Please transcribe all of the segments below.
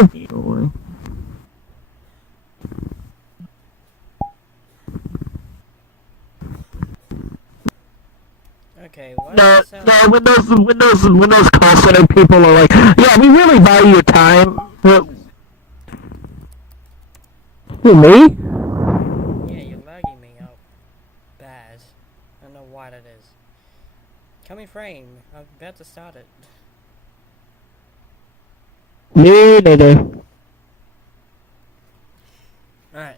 Okay, why does it sound... When those call center people are like, yeah, we really value your time. Who, me? Yeah, you're lagging me out bad. I don't know why that is. Come in frame. I'm about to start it. No. Alright.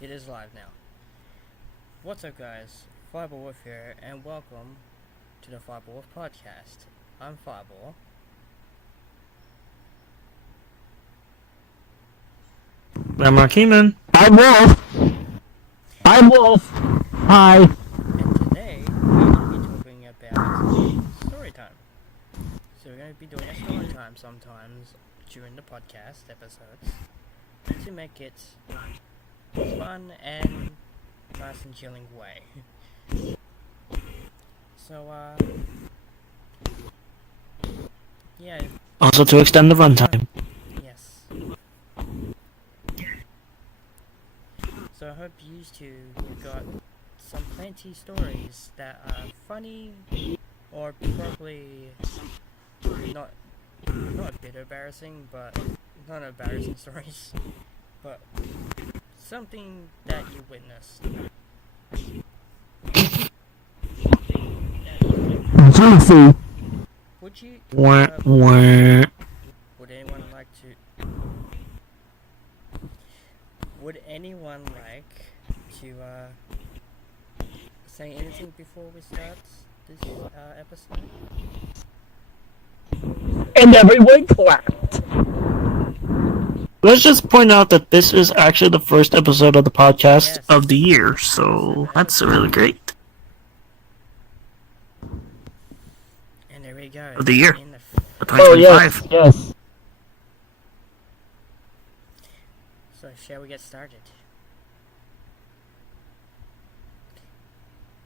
It is live now. What's up, guys? Fiber Wolf here, and welcome to the Fiber Wolf Podcast. I'm Fiber. I'm Markiman. I'm Wolf. Hi. And today, we're going to be talking about story time. So we're going to be doing a story time sometimes during the podcast episodes to make it fun and nice and chilling way. So, yeah. Also to extend the runtime. Yes. So I hope you two got some plenty stories that are funny or probably not a bit embarrassing, but not embarrassing stories, but something that you witnessed. Juicy. Would you? Would Would anyone like to? Would anyone like to say anything before we start this episode? And everyone clapped. Let's just point out that this is actually the first episode of the podcast Yes. of the year, so that's really great. And there we go. Of the year. In the For Oh 2025. yes. So shall we get started?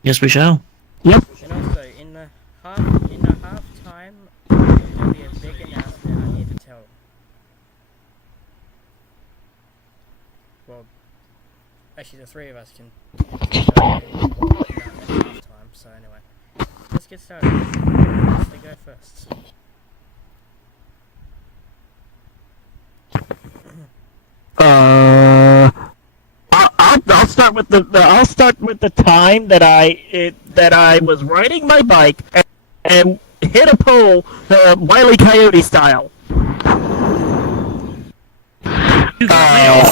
Yes, we shall. Yep. And also in the halftime, there'll be a big announcement I need to tell. Well, actually the three of us can tell you at halftime. So anyway, let's get started. Let's go first. I'll start with the time that I was riding my bike and hit a pole, Wile E. Coyote style. You got mail.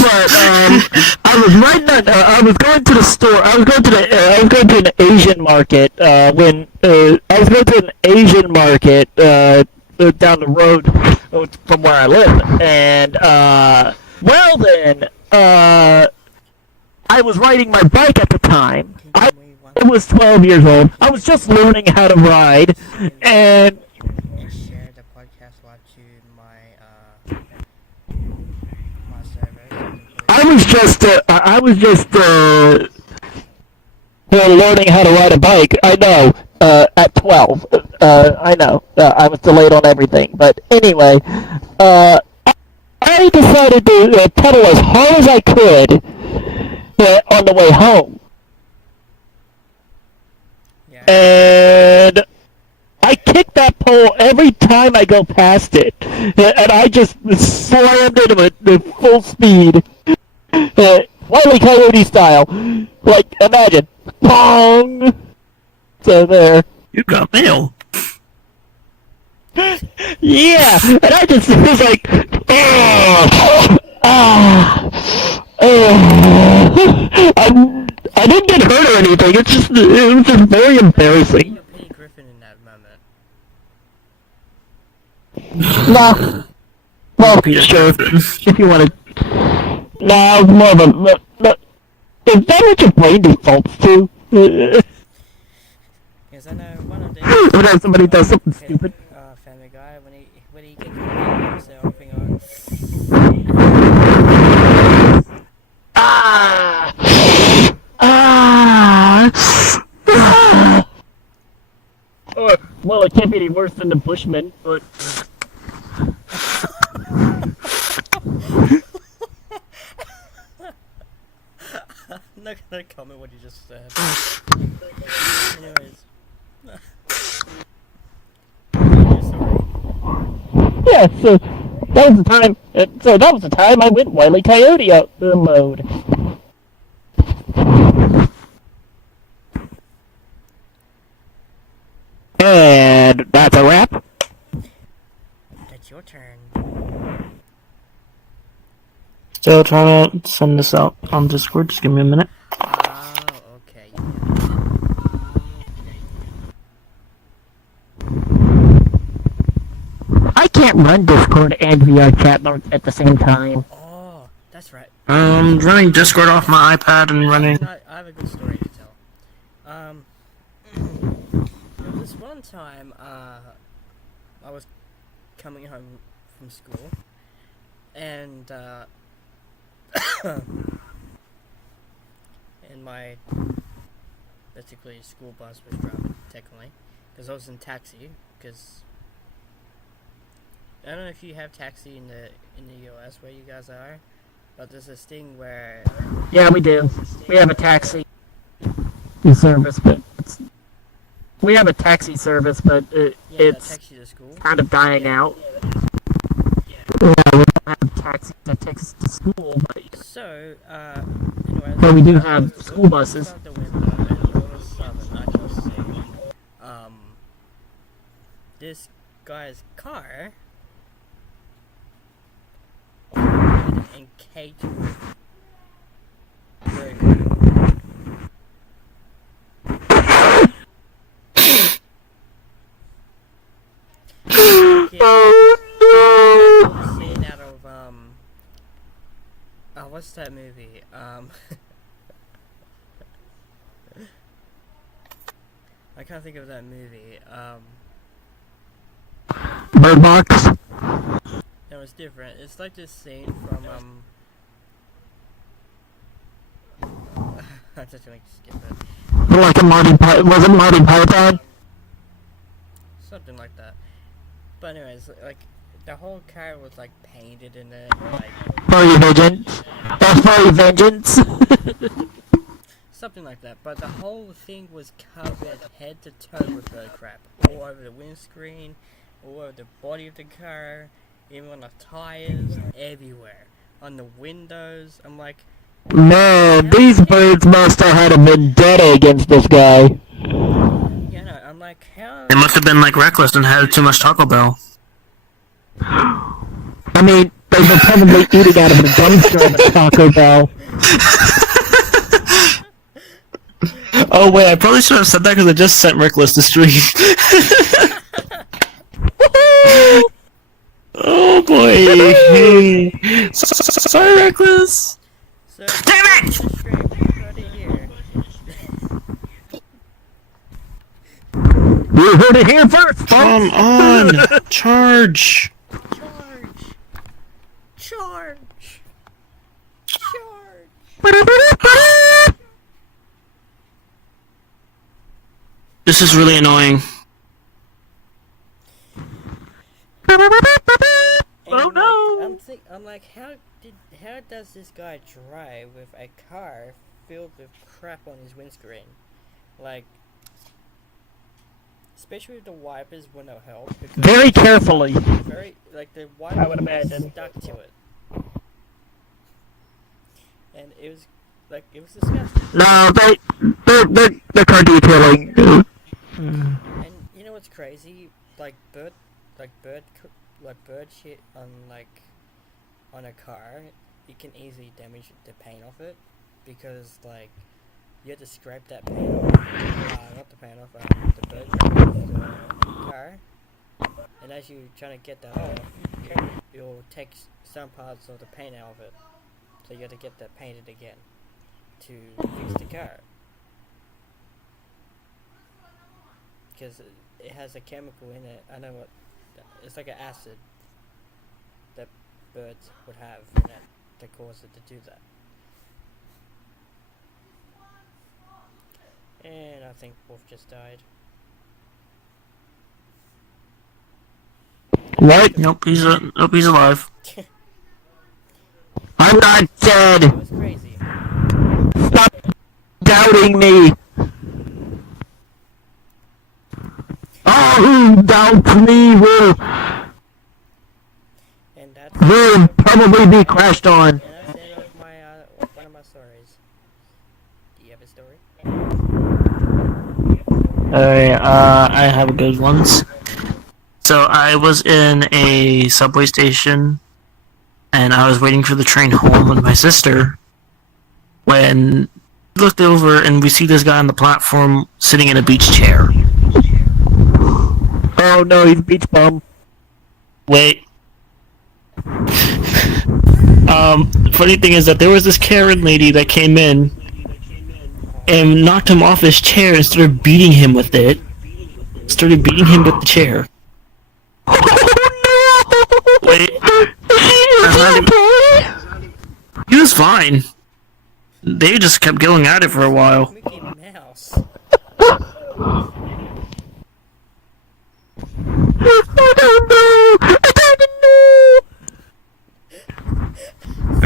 But I was going to the store. I was going to an Asian market when I was going to an Asian market down the road from where I live, and I was riding my bike at the time. I was 12 years old. I was just learning how to ride, and Share the podcast live to my server. I was just learning how to ride a bike. I know. At 12. I know. I was delayed on everything. But anyway, I decided to pedal as hard as I could on the way home. Yeah. And I kick that pole every time I go past it. And I just slammed into it at full speed. Wile E. Coyote style. Like, imagine. Pong! So there. You got mail. Yeah! And I just was like, I didn't get hurt or anything. It was just very embarrassing. You're Penny Griffin in that moment. Nah. Well, sure. If you want to. Nah, more of a. Is that what your brain defaults to? Because I know one of the Whenever somebody does something stupid. Family Guy when he gets himself on. Well, it can't be any worse than the Bushmen, but... I'm not gonna comment what you just said. Anyways. Sorry. Yeah, so that was the time. I went Wile E. Coyote out the mode. And that's a wrap. It's your turn. Still trying to send this out on Discord. Just give me a minute. Oh, okay. I can't run Discord and VR chat mode at the same time. Oh, that's right. Running Discord off my iPad and running. I have a good story to tell. There was this one time, I was coming home from school, and, and my, basically, school bus was driving, technically, because I was in taxi, because, I don't know if you have taxi in the US where you guys are, but there's this thing where... Yeah, we do. We have a taxi service, but we have a taxi service, but it's taxi to school. kind of dying out. Yeah, we don't have taxis that take us to school, but So, anyway, but we do have school buses. Out the window, and all of a sudden I just see, this guy's car encaged with very scene out of what's that movie? I can't think of that movie. Bird Box. No, it's different. It's like this scene from I'm just gonna skip it. Like a was it Marty Python? Something like that. But anyways, like the whole car was like painted in it, like Furry Vengeance. That's Furry Vengeance. something like that. But the whole thing was covered head to toe with bird crap, all over the windscreen, all over the body of the car, even on the tires, everywhere, on the windows. I'm like, Man, these birds must have had a vendetta against this guy. yeah, no, I'm like, how? They must have been like reckless and had too much Taco Bell. I mean, they were probably eating out of a dumpster at a Taco Bell. Oh wait, I probably should have said that because I just sent Reckless the stream. Oh boy. Hey. Sorry, Reckless. So, Damn it! You heard it here first, Come on! Charge! Charge! This is really annoying. Oh no! I'm like, how does this guy drive with a car filled with crap on his windscreen? Like, especially with the wipers will not help. Very carefully. Very, like, the wipers I would imagine. stuck to it. And it was disgusting. No, they're car detailing. And you know what's crazy? Bird shit on a car, it can easily damage the paint off it, because like you have to scrape that paint off, not the paint off, the bird crap off the car, and as you're trying to get that off, you'll take some parts of the paint out of it, so you have to get that painted again to fix the car, because it has a chemical in it. I know what. It's like an acid that birds would have in it that cause it to do that. And I think Wolf just died. What? Nope, he's alive. I'm not It dead! was crazy. Stop doubting me! Oh, doubt me And that's will probably be crashed on. and that's the end of my one of my stories. Do you have a story? Alright, I have a good ones. So I was in a subway station, and I was waiting for the train home with my sister, when we looked over and we see this guy on the platform sitting in a beach chair. Oh no, he's a beach bum. Wait. Funny thing is that there was this Karen lady that came in and knocked him off his chair and started beating him with it. Started beating him with the chair. Oh no! Wait. He was fine. They just kept going at it for a while. Mickey Mouse. I don't know! I don't know!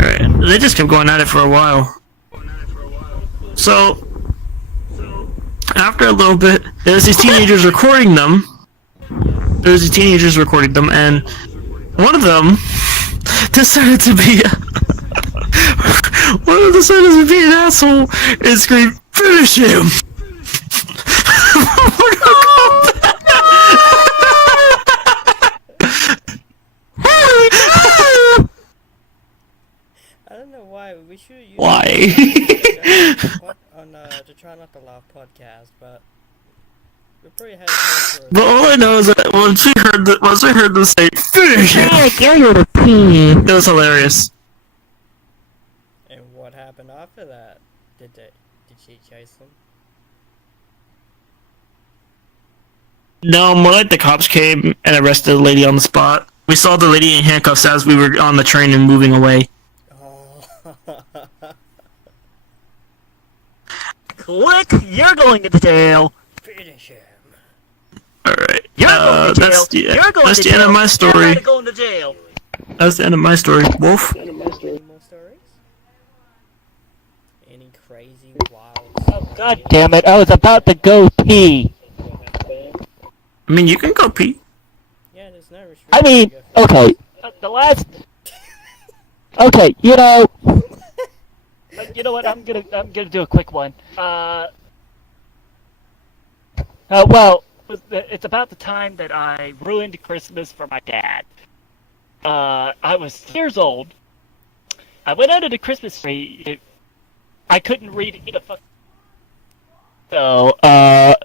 Alright, they just kept going at it for a while. So, after a little bit, there's these teenagers recording them. And one of them decided to be an asshole and screamed, "Finish him!" I don't know why we should use Why? on the Try Not to Laugh podcast, but we probably had it But all I know is that once we heard them say, "Finish him!" Hey, give you the pee. It was hilarious. And what happened after that? Did she chase them? No, more like the cops came and arrested the lady on the spot. We saw the lady in handcuffs as we were on the train and moving away. Oh. Click, you're going to jail. Finish him. Alright. You're going to jail. That's the, You're going that's to the jail. end of my story. You're going to jail. That's the end of my story. Wolf? Any more stories? Any crazy, wild? Oh, God damn it! I was about to go pee. I mean, you can go pee. Yeah, there's no restriction. I mean, okay. The last. Okay, you know. You know what? I'm gonna do a quick one. Well, it's about the time that I ruined Christmas for my dad. I was years old. I went under the Christmas tree. I couldn't read the fuck. So, I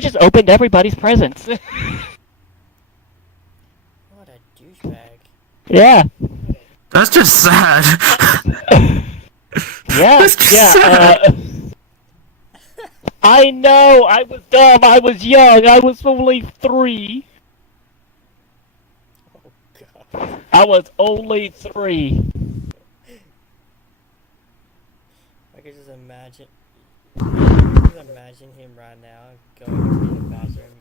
just opened everybody's presents. What a douchebag. Yeah. That's just sad. Yeah, That's just yeah, sad. I know, I was dumb, I was young, I was only 3. Oh god. I was only 3. I could just imagine him right now going to the bathroom,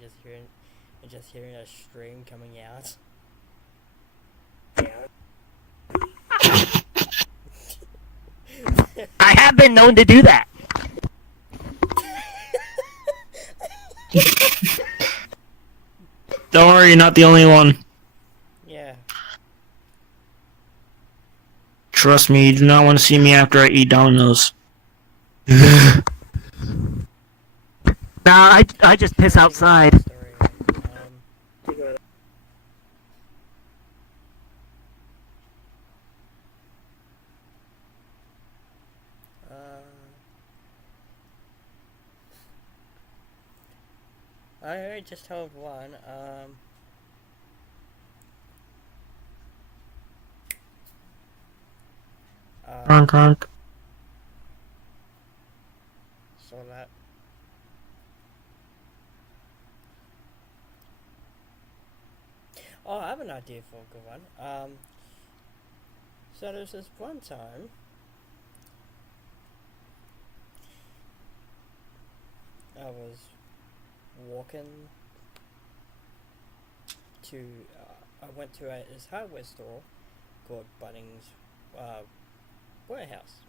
just hearing a stream coming out. I have been known to do that. Don't worry, you're not the only one. Yeah. Trust me, you do not want to see me after I eat Domino's. Nah, I just piss outside. Story. I already just told one. Honk, honk. So that. Oh, I have an idea for a good one. So there's this one time. I was walking to I went to this hardware store called Bunnings Warehouse,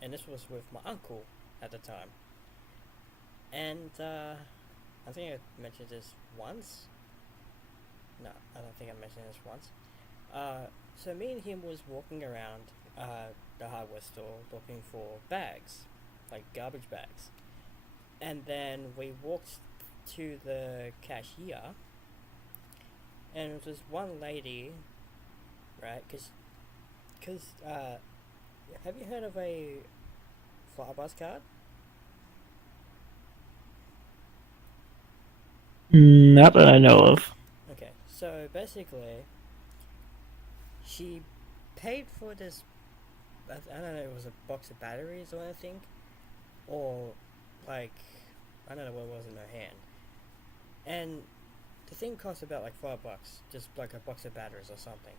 and this was with my uncle at the time. And I think I mentioned this once. No, I don't think I mentioned this once. So me and him was walking around the hardware store looking for bags, like garbage bags. And then we walked to the cashier, and it was this one lady, right? Because have you heard of a Flybus card? Not that I know of. Okay, so basically, she paid for this. I don't know, it was a box of batteries or anything, or like I don't know what it was in her hand, and the thing cost about like $5, just like a box of batteries or something,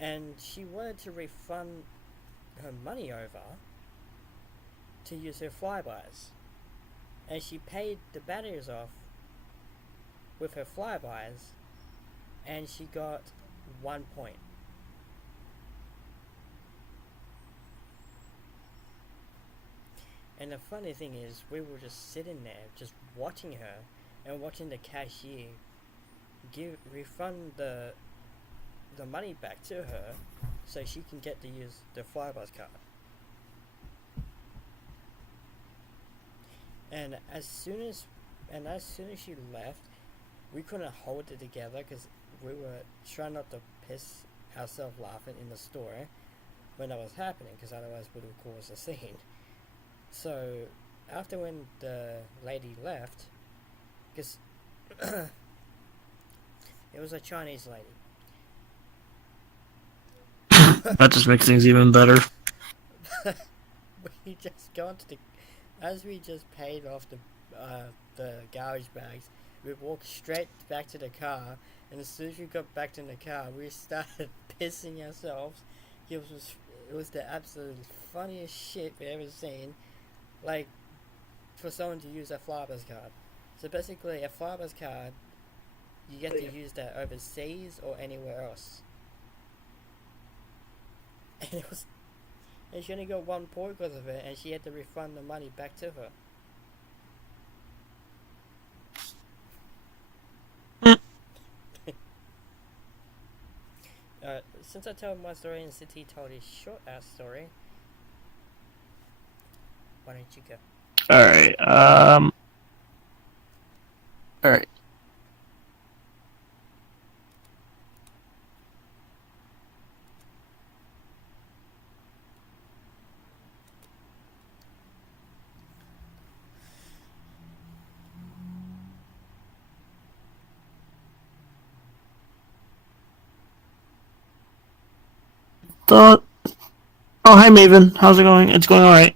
and she wanted to refund her money over to use her flybys, and she paid the batteries off with her flybys, and she got 1 point. And the funny thing is, we were just sitting there, just watching her, and watching the cashier refund the money back to her, so she can get to use the Flybus card. And as soon as she left, we couldn't hold it together because we were trying not to piss ourselves laughing in the store when that was happening, because otherwise it would have caused a scene. So after when the lady left, because it was a Chinese lady. That just makes things even better. We just got to as we just paid off the garbage bags, we walked straight back to the car, and as soon as we got back to the car, we started pissing ourselves. It was the absolute funniest shit we ever seen. Like, for someone to use a Flybus card. So basically, a Flybus card, you get to use that overseas or anywhere else. And she only got 1 point because of it, and she had to refund the money back to her. Since I told my story and since he told his short ass story, why don't you go? Alright, Alright. Oh, hi Maven. How's it going? It's going alright.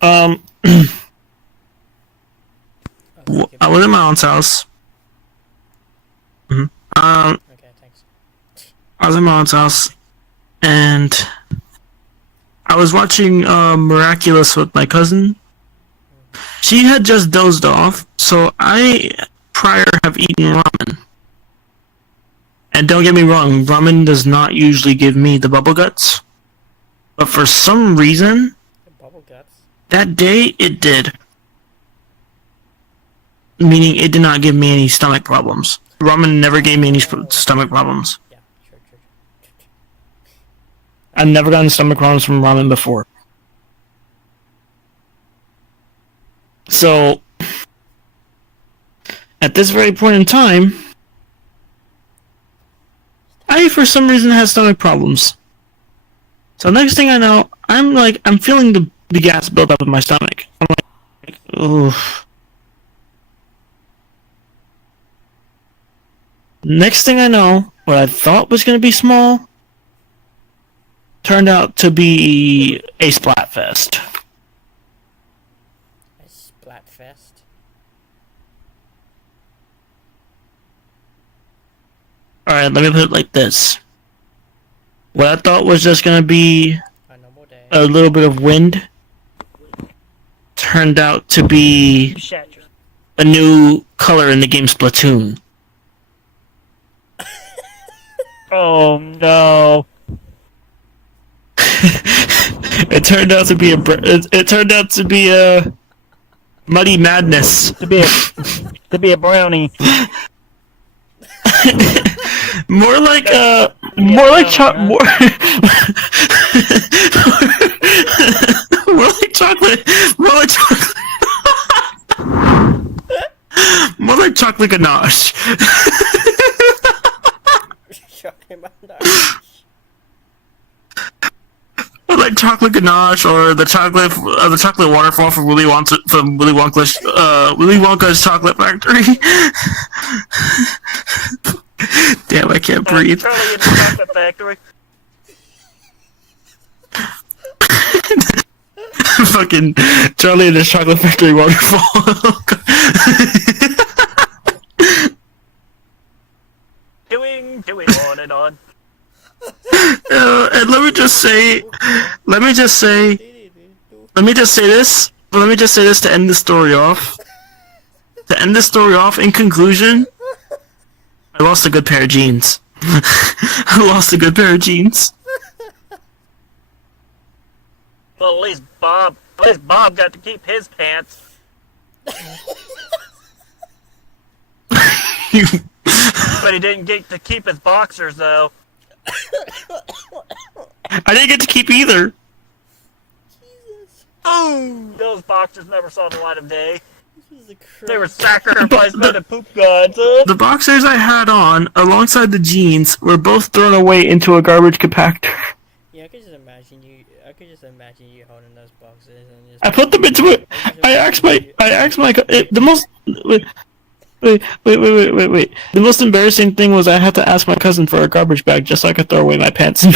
I was at my aunt's house. Okay, thanks. I was at my aunt's house, and I was watching Miraculous with my cousin. She had just dozed off, so I prior have eaten ramen. And don't get me wrong, ramen does not usually give me the bubble guts. But for some reason, The bubble guts. that day it did. Meaning it did not give me any stomach problems. Ramen never gave me any stomach problems. Yeah, sure. I've never gotten stomach problems from ramen before. So, at this very point in time, I, for some reason, have stomach problems. So next thing I know, I'm feeling the gas build up in my stomach. I'm like, oof. Next thing I know, what I thought was going to be small turned out to be a splatfest. A Splatfest. Alright, let me put it like this. What I thought was just going to be A normal day. a little bit of wind turned out to be a new color in the game Splatoon. Oh no! It turned out to be it turned out to be a muddy madness. To be a brownie. more like more like chocolate, more like chocolate ganache. Chocolate mandarin. Or like chocolate ganache, or the chocolate waterfall from Willy Wonka's Chocolate Factory. Damn, I can't breathe. Charlie in the Chocolate Factory. Fucking Charlie in the Chocolate Factory waterfall. Doing on and on. And let me just say this to end the story off. In conclusion, I lost a good pair of jeans. Well, at least Bob got to keep his pants. But he didn't get to keep his boxers, though. I didn't get to keep either. Jesus. Oh, those boxers never saw the light of day. This is a They were crazy. sacrificed by the poop gods. The boxers I had on, alongside the jeans, were both thrown away into a garbage compactor. Yeah, I could just imagine you holding those boxes and just. I put them into it. I asked my the most. Wait. The most embarrassing thing was I had to ask my cousin for a garbage bag just so I could throw away my pants and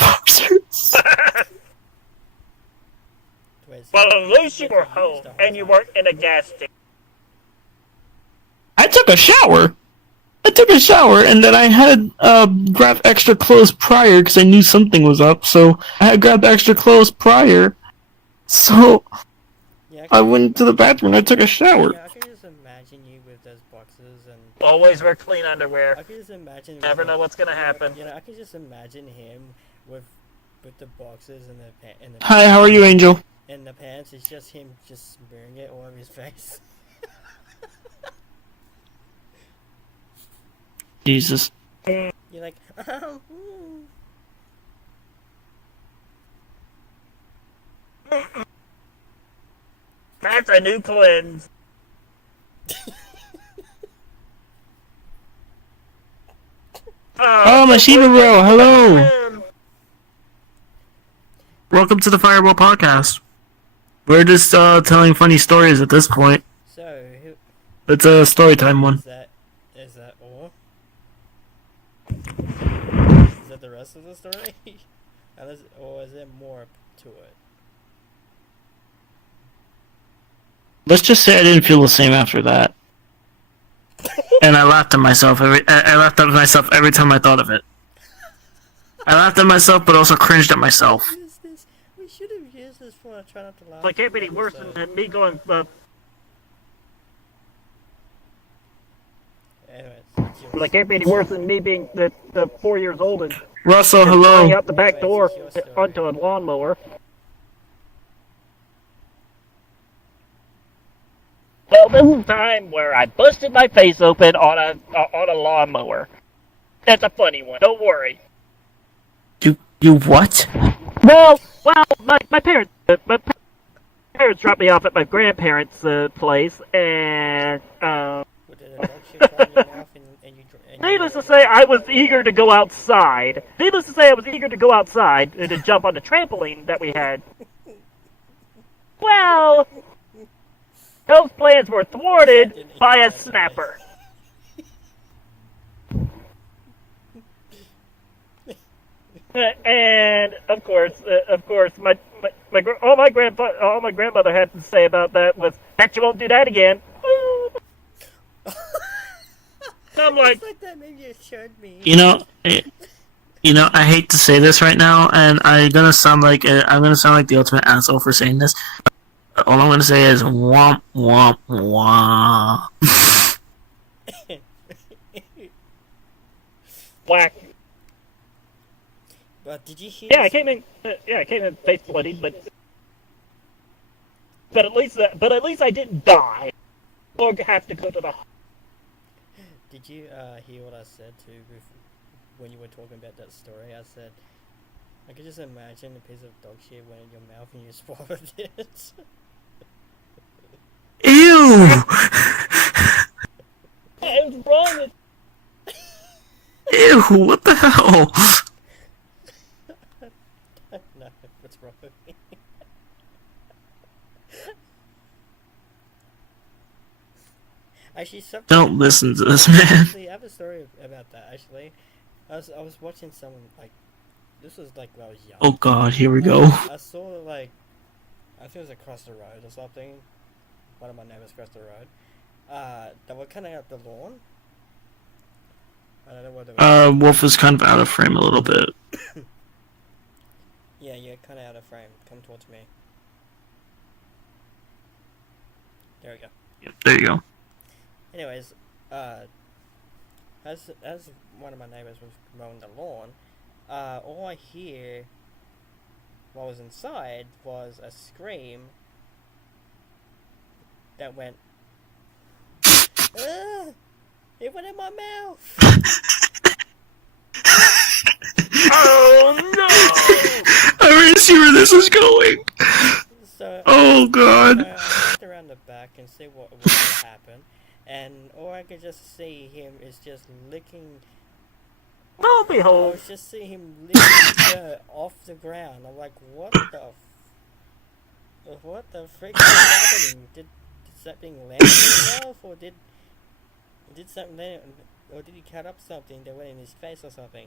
boxers. Well, at least you were home, and you weren't in a gas station. I took a shower, and then I had grab extra clothes prior because I knew something was up. So I had grabbed extra clothes prior. So Yeah, I went to the bathroom and I took a shower. Yeah, I could just imagine you with those boxes and. Always wear clean underwear. I could just imagine. Never know what's gonna happen. You know, I could just imagine him with the boxes and the Hi, how are you, Angel? and the pants. It's just him just smearing it all over his face. Jesus. You're like, That's a new cleanse. Oh, Mashiba Bro, hello! Welcome to the Fireball Podcast. We're just telling funny stories at this point. so It's a story time one. is that all? Is that the rest of the story? Or is there more to it? Let's just say I didn't feel the same after that. And I laughed at myself every time I thought of it. I laughed at myself, but also cringed at myself. We should have used this for try not to laugh. Like, can't be any worse than me going, Anyways, it's yours. like, can't be any worse than me being the 4 years old and Russell, flying hello. out the back door onto a lawnmower. Well, this is the time where I busted my face open on a lawnmower. That's a funny one. Don't worry. You what? Well, my parents dropped me off at my grandparents' place, and What, did a dog shit fly in your mouth and you needless to say, I was eager to go outside. And to jump on the trampoline that we had. Well, those plans were thwarted by a snapper. And of course, all my grandmother had to say about that was, "Bet you won't do that again." And I'm like, It's like that maybe it showed me. I hate to say this right now, and I'm gonna sound like the ultimate asshole for saying this. All I'm gonna say is womp womp womp. whack. But did you hear? Yeah, I came in. I came in face bloody, but at least I didn't die or have to go to the. Did you hear what I said to when you were talking about that story? I said I could just imagine a piece of dog shit went in your mouth and you swallowed it. Ew! What's wrong with? Ew! What the hell? No, what's wrong with me? Actually, something. Don't listen to this man. Actually, I have a story about that. Actually, I was watching someone like this was like when I was young. Oh god, here we go. I saw like I think it was across the road or something. One of my neighbors across the road. They were cutting out the lawn. I don't know what they were. Wolf is kind of out of frame a little bit. Yeah, you're kind of out of frame. Come towards me. There we go. Yep, there you go. Anyways, as one of my neighbors was mowing the lawn, all I hear while I was inside was a scream that went, "Ah! It went in my mouth!" Oh no! I already see where this is going. So, Oh god. I looked around the back and see what happened, and all I could just see him is just licking. Lo and I behold, was just seeing him licking dirt off the ground. I'm like, what the frick is happening? Did something land in his mouth, or did something land, or did he cut up something that went in his face or something?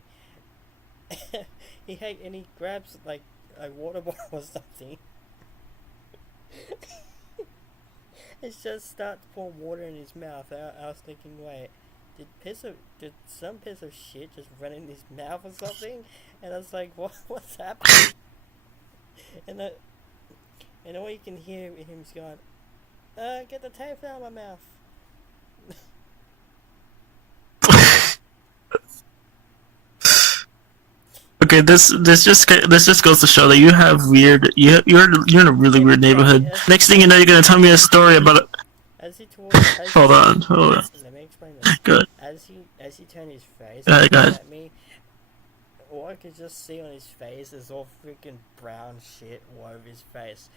he grabs like a water bottle or something. It just starts pouring water in his mouth. I was thinking, wait, did some piece of shit just run in his mouth or something? And I was like, what's happening? And all you can hear him is going, get the tape out of my mouth. Okay, this just goes to show that you have weird. You're in a really weird neighborhood. Next thing you know, you're gonna tell me a story about. Hold on. Let me explain this. Good. As he turned his face Go ahead. at me, all I could just see on his face is all freaking brown shit all over his face.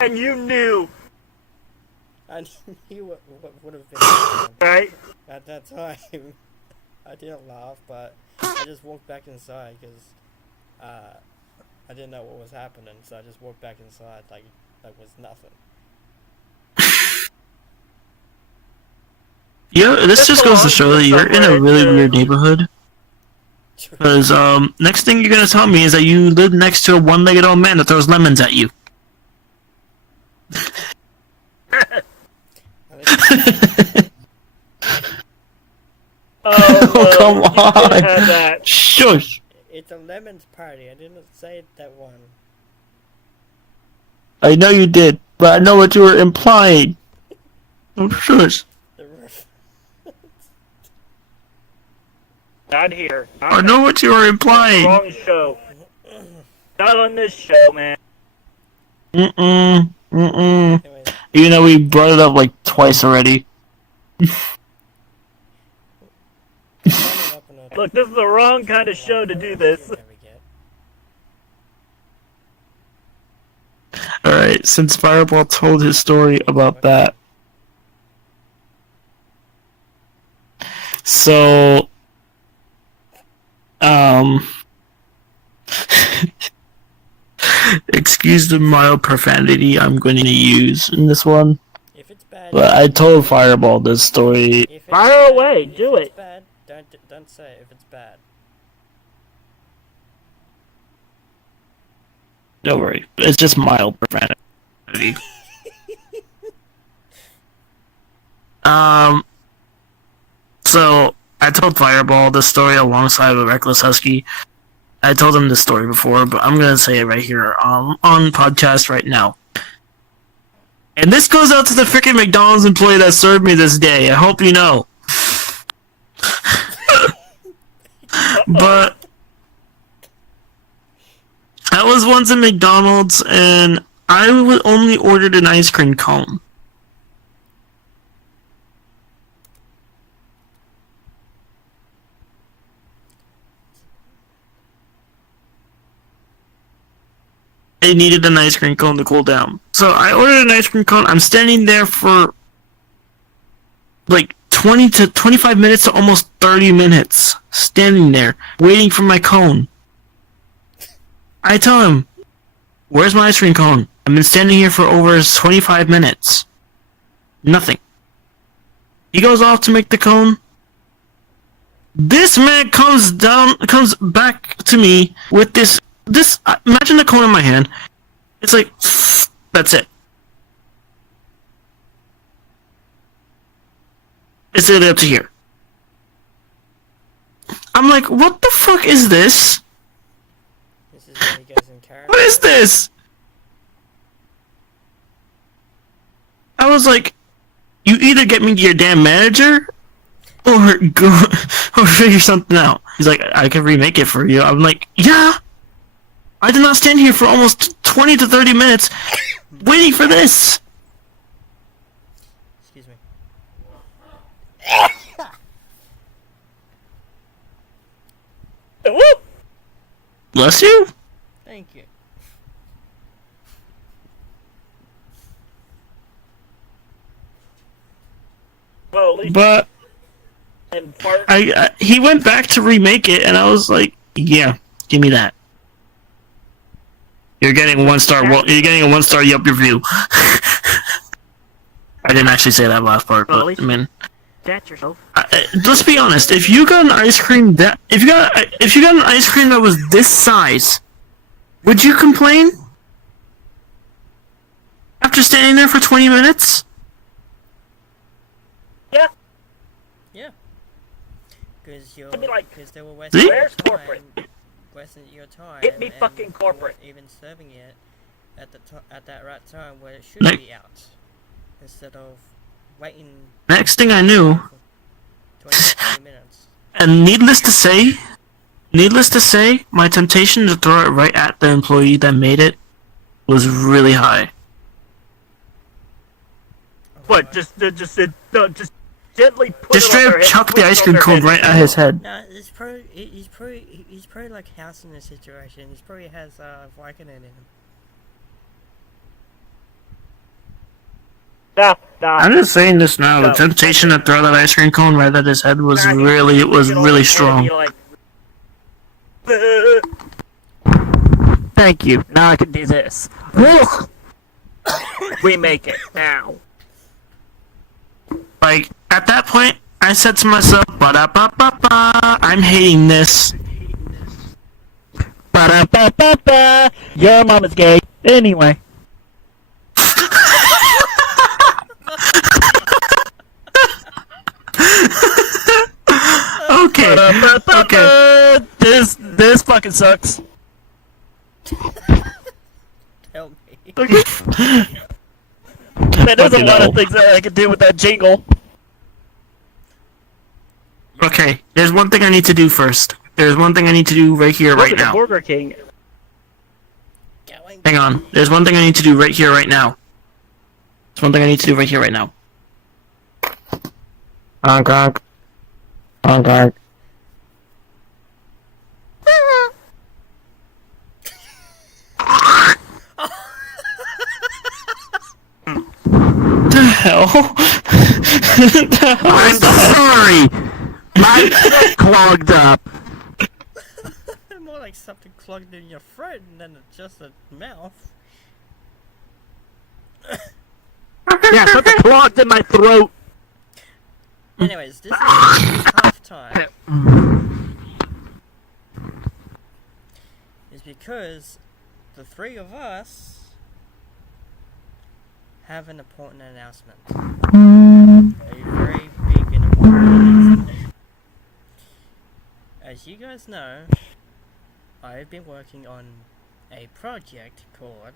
and you knew, I knew what would have been happening right? at that time. I didn't laugh, but I just walked back inside because I didn't know what was happening, so I just walked back inside like was nothing. Yeah, this just goes to show that you're in a really weird neighborhood. Because next thing you're gonna tell me is that you live next to a one-legged old man that throws lemons at you. Oh, come you on! did have that. Shush! It's a lemons party. I didn't say that one. I know you did, but I know what you were implying. Oh, shush! The ref. Not here. I know what you were implying. Wrong show. Not on this show, man. Anyways, You know we brought it up like twice already. climbing up another- Look, this is the wrong kind of show to do this. There we go. Alright, since Fireball told his story about that. So, excuse the mild profanity I'm going to use in this one. If it's bad, But I told Fireball this story. if it's Fire bad- away, if do it's it. Bad, don't say it if it's bad. Don't worry, it's just mild profanity. So I told Fireball this story alongside a Reckless Husky. I told him this story before, but I'm gonna say it right here on podcast right now. And this goes out to the freaking McDonald's employee that served me this day. I hope you know. But I was once at McDonald's and only ordered an ice cream cone. It needed an ice cream cone to cool down. So I ordered an ice cream cone. I'm standing there for like 20 to 25 minutes to almost 30 minutes. Standing there, waiting for my cone. I tell him, "Where's my ice cream cone? I've been standing here for over 25 minutes. Nothing." He goes off to make the cone. This man comes back to me with this, imagine the cone in my hand. It's like, that's it. It's literally up to here. I'm like, what the fuck is this? This is when he goes in character. What is this? I was like, you either get me to your damn manager, or go, or figure something out. He's like, I can remake it for you. I'm like, yeah. I did not stand here for almost 20 to 30 minutes waiting for this. Excuse me. Bless you. Thank you. Well, at least But in part. he went back to remake it, and I was like, yeah, give me that. You're getting a 1-star. You're getting a 1-star Yelp review. I didn't actually say that last part, Well, at but least I mean, That's yourself. let's be honest. If you got an ice cream if you got an ice cream that was this size, would you complain? After standing there for 20 minutes? Yeah. Yeah. Because I'd be like, they were See? Where's corporate? wasting your time. Get me and fucking you corporate. weren't even serving it at that right time where it should Like- be out, instead of waiting Next thing I knew, for 20 minutes. and needless to say, my temptation to throw it right at the employee that made it was really high. What? Just gently put Just it straight on up their head, chuck the put it ice on cream their cone head. right at his head. No, he's probably like housing the situation. He probably has Vicodin in him. Nah. I'm just saying this now. The No. temptation to throw that ice cream cone right at his head was Nah, really strong. Like, thank you. Now I can do this. Remake it now. Like at that point, I said to myself, "Ba-da-ba-ba-ba, I'm hating this." Ba-da-ba-ba-ba. Your mom is gay. Anyway. Okay. Okay. This fucking sucks. Help me. Man, there's a Fucking lot hell. of things that I can do with that jingle. Okay. There's one thing I need to do first. There's one thing I need to do right here, right Look at now. the Burger King. Going. Hang on. There's one thing I need to do right here, right now. There's one thing I need to do right here, right now. Honk, honk. Honk, honk. The hell? I'm sorry. My throat clogged up. More like something clogged in your throat than just a mouth. Yeah, something clogged in my throat. Anyways, this is a tough time. Is because the three of us have an important announcement. A very big and important announcement. As you guys know, I've been working on a project called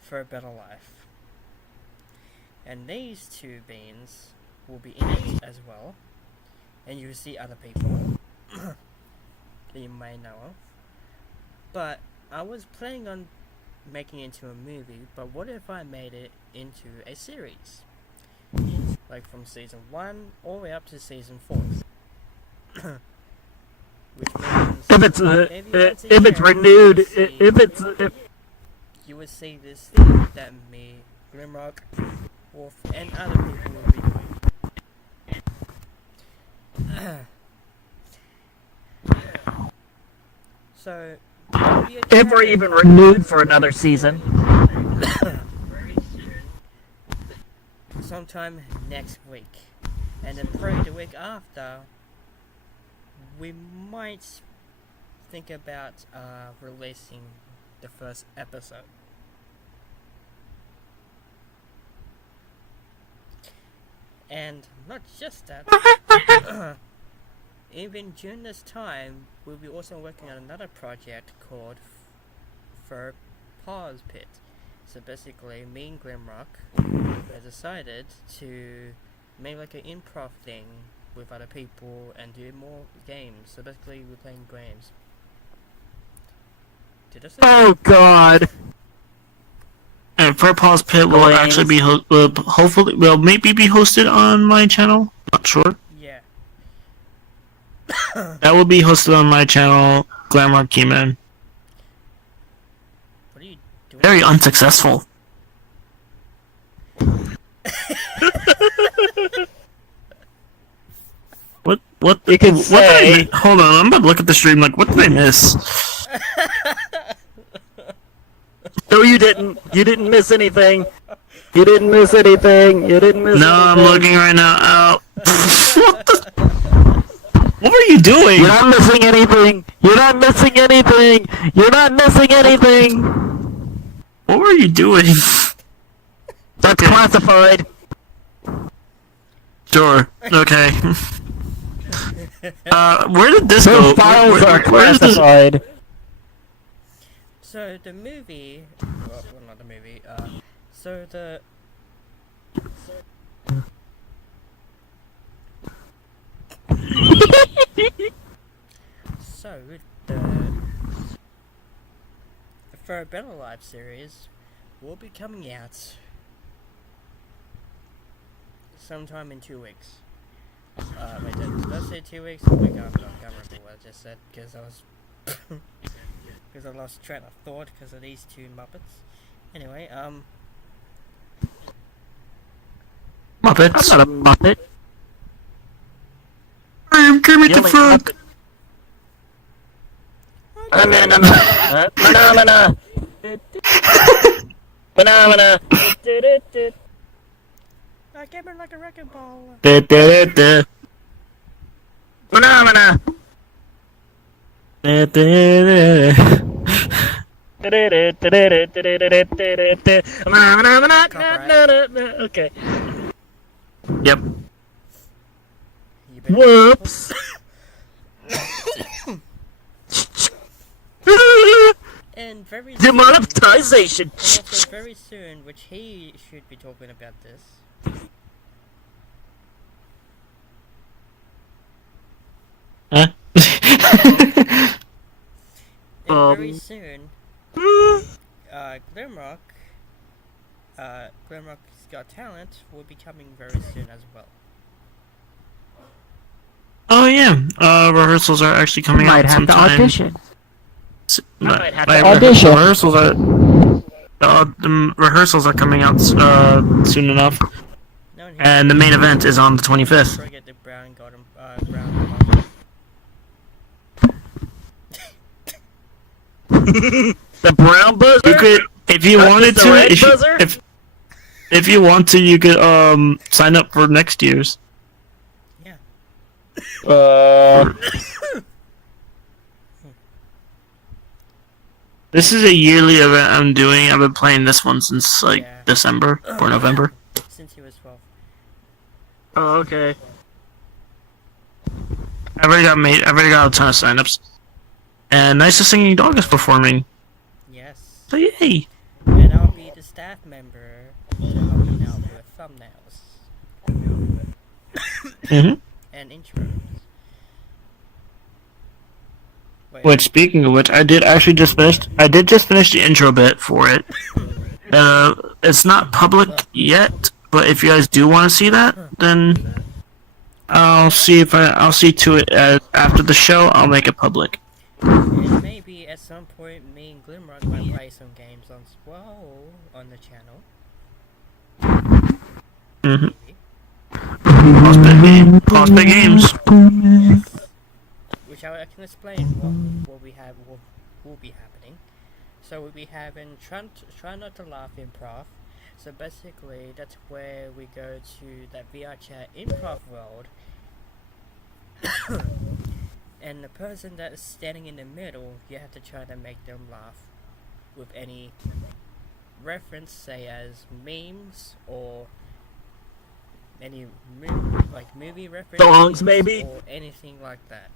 For a Better Life. And these two beans will be in it as well. And you'll see other people. that you may know of. But I was planning on making it into a movie, but what if I made it into a series? Like from season 1 all the way up to season 4. Which means If it's maybe once a if it's year, renewed, you would see this thing that me, Grimrock, Wolf, and other people will be doing. So, if we're even renewed for another season. sometime next week, and then probably the week after, we might think about releasing the first episode. And not just that, even during this time, we'll be also working on another project called WOLF Pit. So basically, me and Grimrock have decided to make like an improv thing with other people and do more games. So basically, we're playing games. Did I say Oh God! And for Pause Pit will actually be hopefully will maybe be hosted on my channel. Not sure. Yeah. That will be hosted on my channel, Glamour Keyman. What are you doing? Very unsuccessful. What You can what did I say- miss? Hold on, I'm about to look at the stream like, what did I miss? No, you didn't. You didn't miss anything. You didn't miss anything. You didn't miss No, I'm anything. looking right now. Oh. What the? What were you doing? You're not missing anything. You're not missing anything. You're not missing anything. What were you doing? That's Okay. classified. Sure. Okay. Where did this go? Those files are where did this? classified. So the movie, well not the movie, so the so the For a Better Life series will be coming out sometime in 2 weeks. Wait, did I say 2 weeks? Oh my god, I can't remember what I just said because I was because I lost track of thought because of these two Muppets. Anyway, Muppets. I'm not a Muppet. I am Kermit the Yelling Frog. Muppet. Phenomena. Phenomena. I came in like a wrecking ball. Phenomena. Okay. Yep. You better Whoops. And very Demonetization. and also very soon, which he should be talking about this. Huh? And very soon, Glimrock, Glimrock's Got Talent will be coming very soon as well. Oh yeah. Rehearsals are actually coming Might out have to sometime. audition. Might have to audition. Rehearsals are. The rehearsals are coming out soon enough, No one and the main event is on the 25th. forget the brown golden brown buzzer. The brown buzzer. You could, if you Not wanted just the to, red buzzer? if you want to, you could sign up for next year's. Yeah. This is a yearly event I'm doing. I've been playing this one since like Yeah. December or November. Since he was 12. Oh, okay. I've already got a ton of signups. And Nicest Singing Dog is performing. Yes. So yay! And I'll be the staff member to help him out with thumbnails Mm-hmm. and intros. Which, speaking of which, I did just finish the intro bit for it. It's not public yet, but if you guys do want to see that, then I'll see to it after the show. I'll make it public. And maybe at some point, me and Glimrock might play some games on the channel. Mm-hmm. Pause big games. Which I can explain what we have will be happening. So we'll be having try not to laugh improv. So basically, that's where we go to that VR chat improv world, and the person that is standing in the middle, you have to try to make them laugh with any reference, say as memes or any movie reference, Songs, maybe, or anything like that.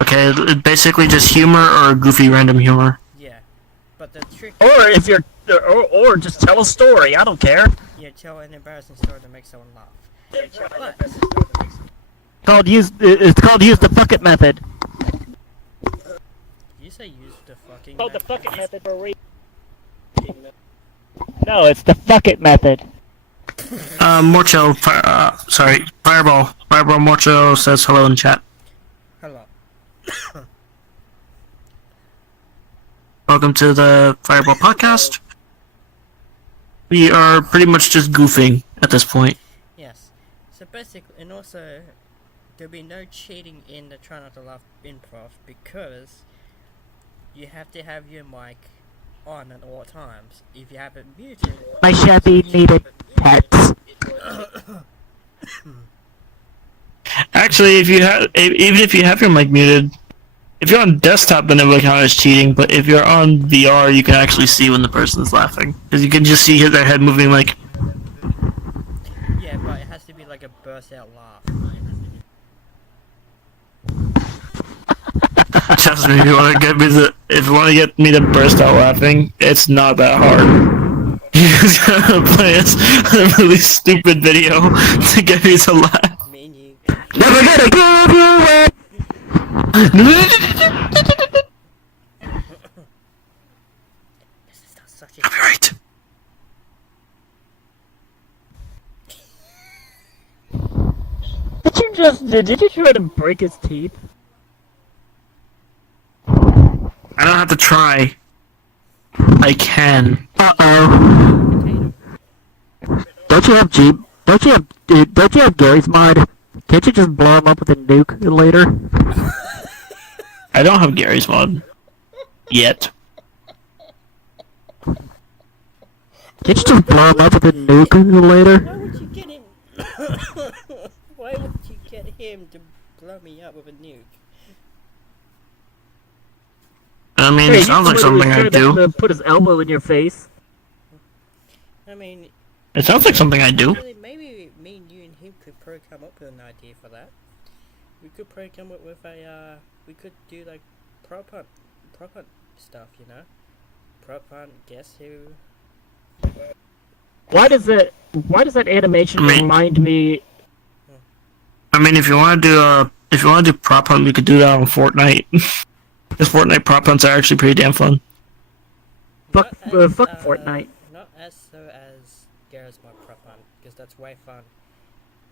Okay, basically just humor or goofy random humor. Yeah, but the trick. or if you're, or just tell a story. I don't care. Yeah, tell an embarrassing story to make someone laugh. But It's called use the fuck it method. you say use the fucking. Called the method. fuck it method for a reason. No, it's the fuck it method. Morcho, Fireball Morcho says hello in chat. Hello. Welcome to the Fireball Podcast. We are pretty much just goofing at this point. Yes. So basically, and also, there'll be no cheating in the try not to laugh improv because you have to have your mic on at all times. If you have it muted, My shabby needed pets. Actually, even if you have your mic muted, if you're on desktop, then it will count as cheating. But if you're on VR, you can actually see when the person's laughing because you can just see their head moving. Like, yeah, but it has to be like a burst out laugh. trust me, if you want to get me to burst out laughing, it's not that hard. You just gotta play a really stupid video to get me to laugh. Me and you. Never gonna give you away. This is not such a. Copyright. Did you try to break his teeth? I don't have to try. I can. Uh-oh. Potato. Don't you have Gary's mod? Can't you just blow him up with a nuke later? I don't have Gary's mod. Yet. Can't you just blow him up with a nuke later? Why would you get him? Why would you get him to blow me up with a nuke? I mean, it sounds like something I do. Put his elbow in your face. I mean, It sounds like something I do. maybe me and you and him could probably come up with an idea for that. We could probably come up with a, we could do like prop hunt stuff, you know? Prop hunt, guess who? Why does that animation remind me? I mean, if you want to do prop hunt, we could do that on Fortnite. Because Fortnite prop hunts are actually pretty damn fun. Fuck Fortnite. Not as so as Garrett's my prop hunt, because that's way fun.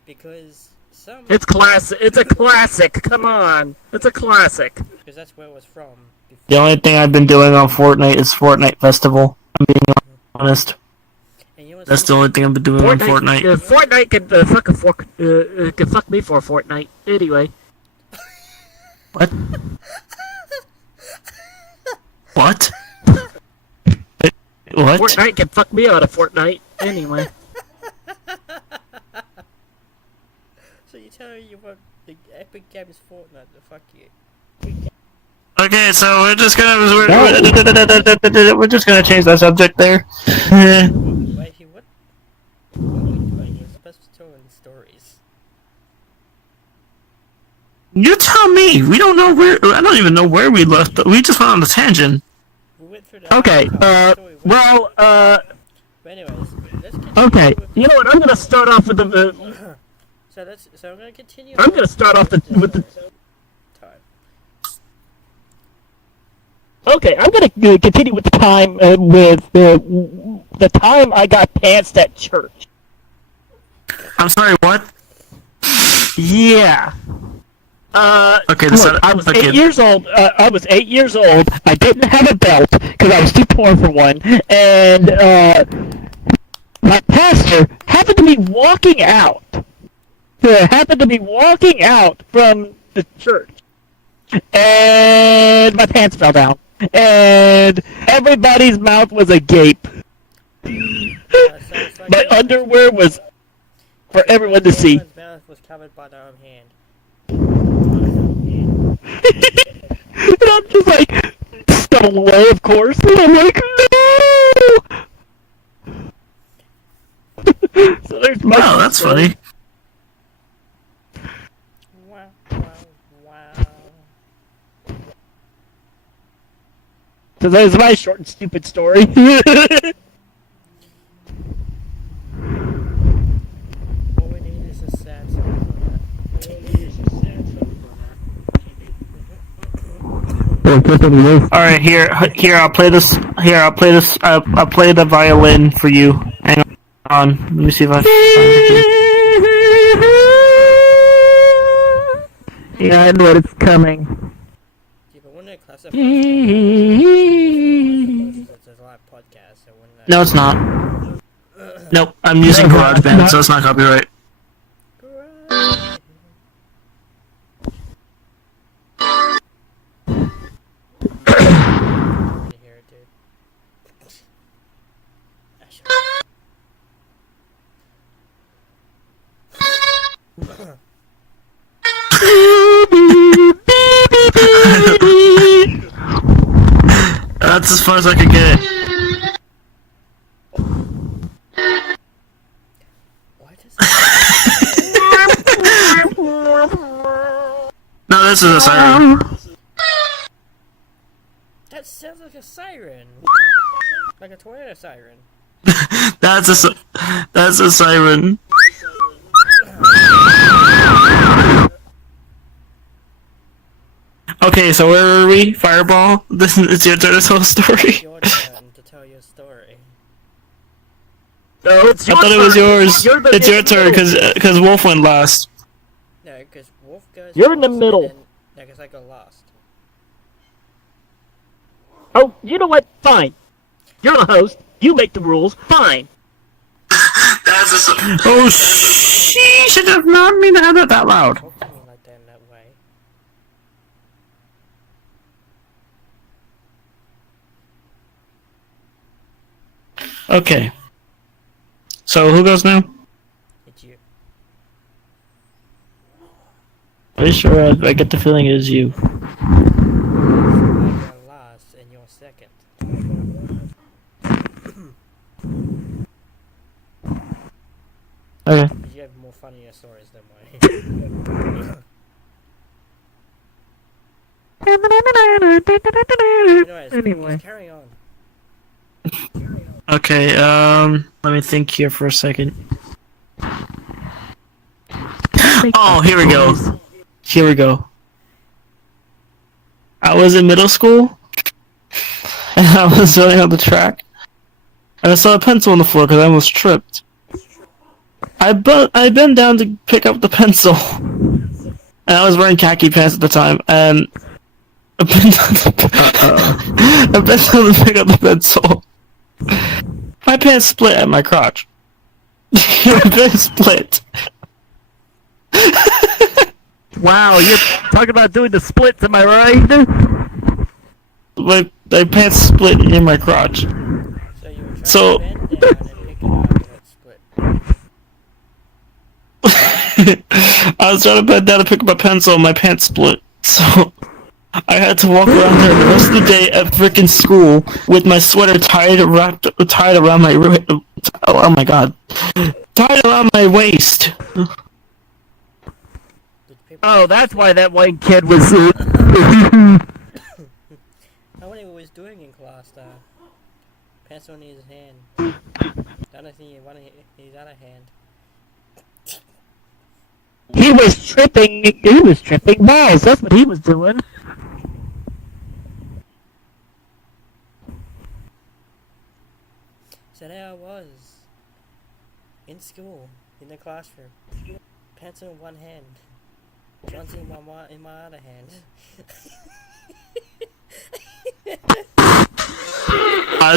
Because some. It's classic. It's a classic. Come on, it's a classic. Because that's where it was from. Before. The only thing I've been doing on Fortnite is Fortnite Festival. I'm being honest. And you know That's the only thing I've been doing on Fortnite. Fortnite could fuck me for Fortnite. Anyway. What? What? What? Fortnite can fuck me out of Fortnite. Anyway. So you tell me you want the Epic Games Fortnite to fuck you. Okay, so we're just gonna change that subject there. Wait, what? What are we doing? We're supposed to tell in stories. You tell me. We don't know where. I don't even know where we left. We just went on the tangent. We went through the Okay. story. Well. But anyways, let's continue. Okay. With You know what? I'm gonna start off with the. So I'm gonna continue. I'm gonna start off with the. time. Okay, I'm gonna continue with the time with the time I got pantsed at church. I'm sorry, what? Yeah. Okay, Look, I was 8 years old. I was 8 years old. I didn't have a belt because I was too poor for one, and my pastor happened to be walking out. Happened to be walking out from the church, and my pants fell down, and everybody's mouth was agape. My underwear was for everyone to see. Everyone's mouth was covered by their own hand. And I'm just like, stone away, of course. And I'm like, no! So there's my. Oh, that's funny. Wow, wow. So that was my short and stupid story. All we need is a sad song for that. Alright, here, I'll play this. I'll play the violin for you. Hang on. Let me see if I can find it. Yeah, I know it's coming. Yeah, but wouldn't it classify as it's a live podcast, so wouldn't that... No, it's not. Nope, I'm using GarageBand, so it's not copyright. Hear it, dude. That's as far as I could get it. Why does No, this is a siren. that sounds like a siren? Like a Toyota siren. That's a siren. Okay, so where were we? Fireball? It's your turn to tell a story. Your turn to tell your story. No, it's I your thought it was turn. yours. You're It's your turn, because Wolf went last. No, because Wolf goes You're in the first, middle. and then- No, because I go last. Oh, you know what? Fine. You're the host. You make the rules. Fine. Oh, she should have not mean to have it that loud. Talk to me like that in that way. Okay. So who goes now? It's you. Pretty sure I get the feeling it is you. I go last, and you're second. Okay. But you have more funnier stories than mine. Anyways, Anyway. just carry on. Okay, let me think here for a second. Oh, here we go. Here we go. I was in middle school, and I was running on the track, and I saw a pencil on the floor because I almost tripped. I bent down to pick up the pencil, and I was wearing khaki pants at the time, and I bent down to pick up the pencil. My pants split at my crotch. My pants split. Wow, you're talking about doing the splits, am I right? My pants split in my crotch. So you were trying So- to bend down and pick it up, and it split. I was trying to bend down to pick up my pencil and my pants split. So I had to walk around there the rest of the day at frickin' school with my sweater tied around my oh my god. Tied around my waist. Did people Oh, that's why that white kid was. I wonder what he was doing in class, pencil in his hand. Other thing in his other hand. He was tripping. He was tripping balls. That's what he was doing. So there I was, in school, in the classroom, pencil in one hand, Johnson in my other hand.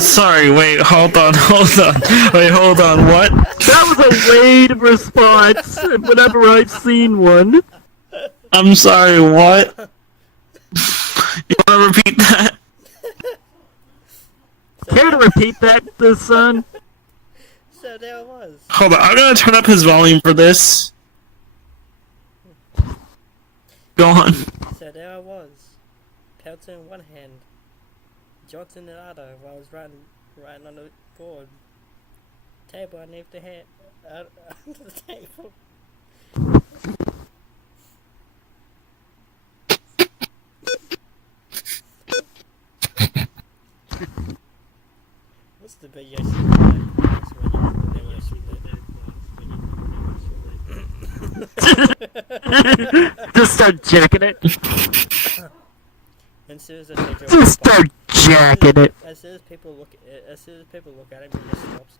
Sorry, wait, hold on, what? That was a Wade response whenever I've seen one. I'm sorry, what? You wanna repeat that? Care to repeat that, son? So there I was. Hold on, I'm gonna turn up his volume for this. Go on. So there I was, pencil in one hand, Johnson in the other, while I was writing on the board. Table underneath the hand, under the table. What's the big yes Just start jacking it. And as soon as the teacher Just start jacking it. as soon as people look at him, he just stops.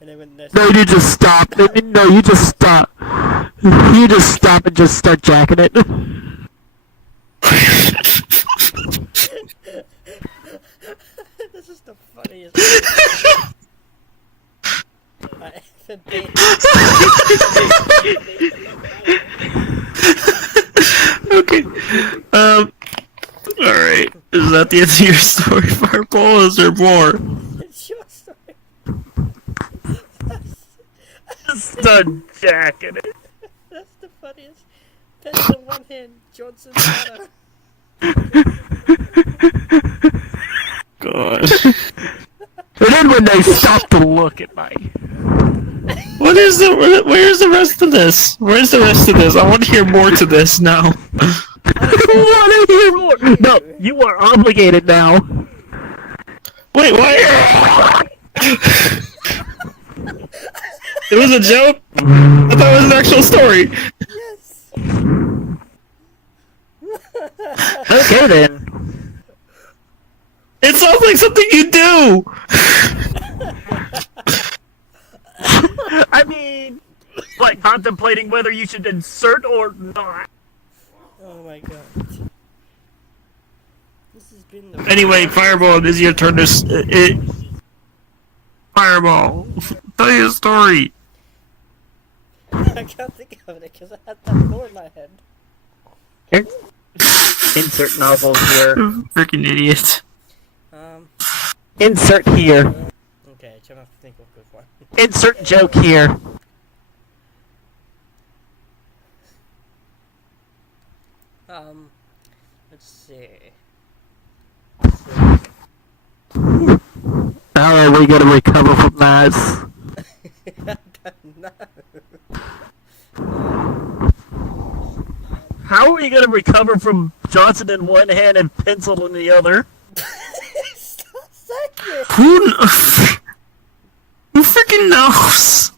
And then when No, you just stop. No, you just stop. You just stop and just start jacking it. This is the funniest thing I ever did. Okay. Alright. Is that the end of your story, Fireball? Is there more? It's your story. Just start jacking it. That's the funniest. Pencil in one hand, Johnson in the other. God. And then when they stop to look at my... Where's the rest of this? Where's the rest of this? I want to hear more to this now. I want to hear more! No, you are obligated now. Wait, why? It was a joke? I thought it was an actual story. Yes. Okay then. It sounds like something you do! I mean, like contemplating whether you should insert or not. Oh my god. This has been the Anyway, Fireball, it is your turn to Fireball, tell you a story. I can't think of it because I had that floor in my head. Insert novel here. Freaking idiot. Insert here. Okay, try not to think of a good one. Insert joke here. Let's see. How are we gonna recover from that? I don't know. How are we gonna recover from Johnson in one hand and pencil in the other? Stop saying it. Who freaking knows?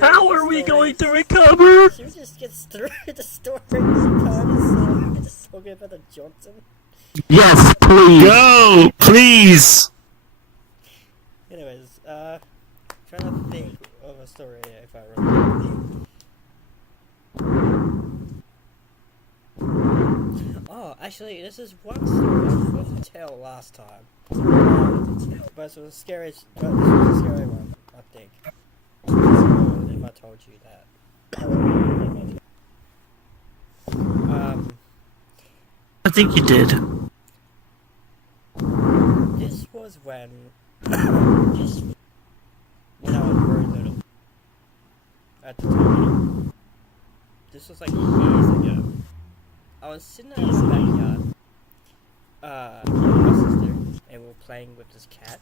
How are we going to recover? Should we just get through the story sometimes? Just talking about the Johnson. Yes, please. Go, please. Anyways, trying to think of a story if I remember. Oh, actually, this is one story I was supposed to tell last time. But it was a scary one, I think. If I told you that. I think you did. This was when I was very little. At the time. This was like years ago. I was sitting in the backyard, with my sister, and we were playing with this cat.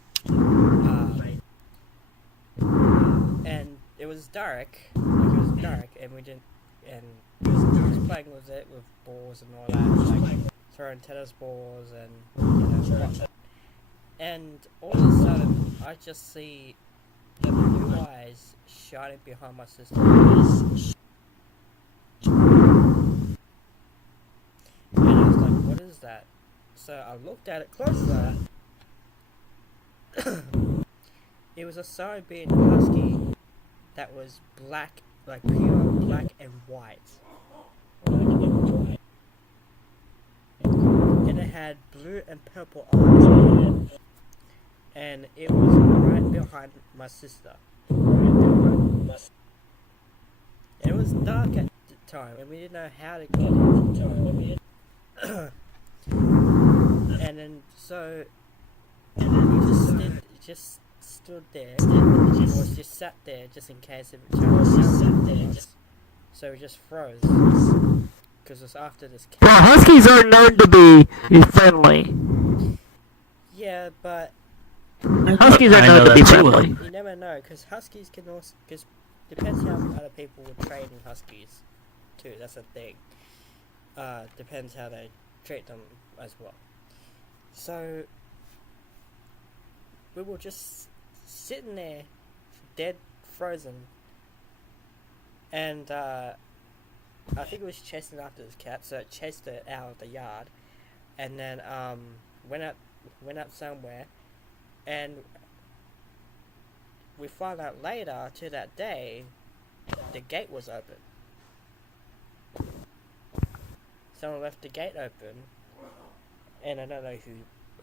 And it was dark, and we didn't, and we was playing with it with balls and all that, like throwing tennis balls and whatnot. And all of a sudden, I just see the blue eyes shining behind my sister. And I was like, what is that? So I looked at it closer. It was a Siberian Husky that was black, like pure black and white. And it had blue and purple eyes. And it was right behind my sister. It was dark at the time, and we didn't know how to get it. And then so we just stood there, or just sat there, just in case if it changed. So we just froze because it was after this. Well, Huskies are known to be friendly. Yeah, but Huskies are known to be friendly. you never know, because Huskies can also, because depends how other people would train Huskies too. That's a thing. Depends how they treat them as well. So we were just sitting there, dead frozen, and I think it was chasing after this cat, so it chased it out of the yard, and then went up somewhere, and we found out later to that day the gate was open. Someone left the gate open, and I don't know who.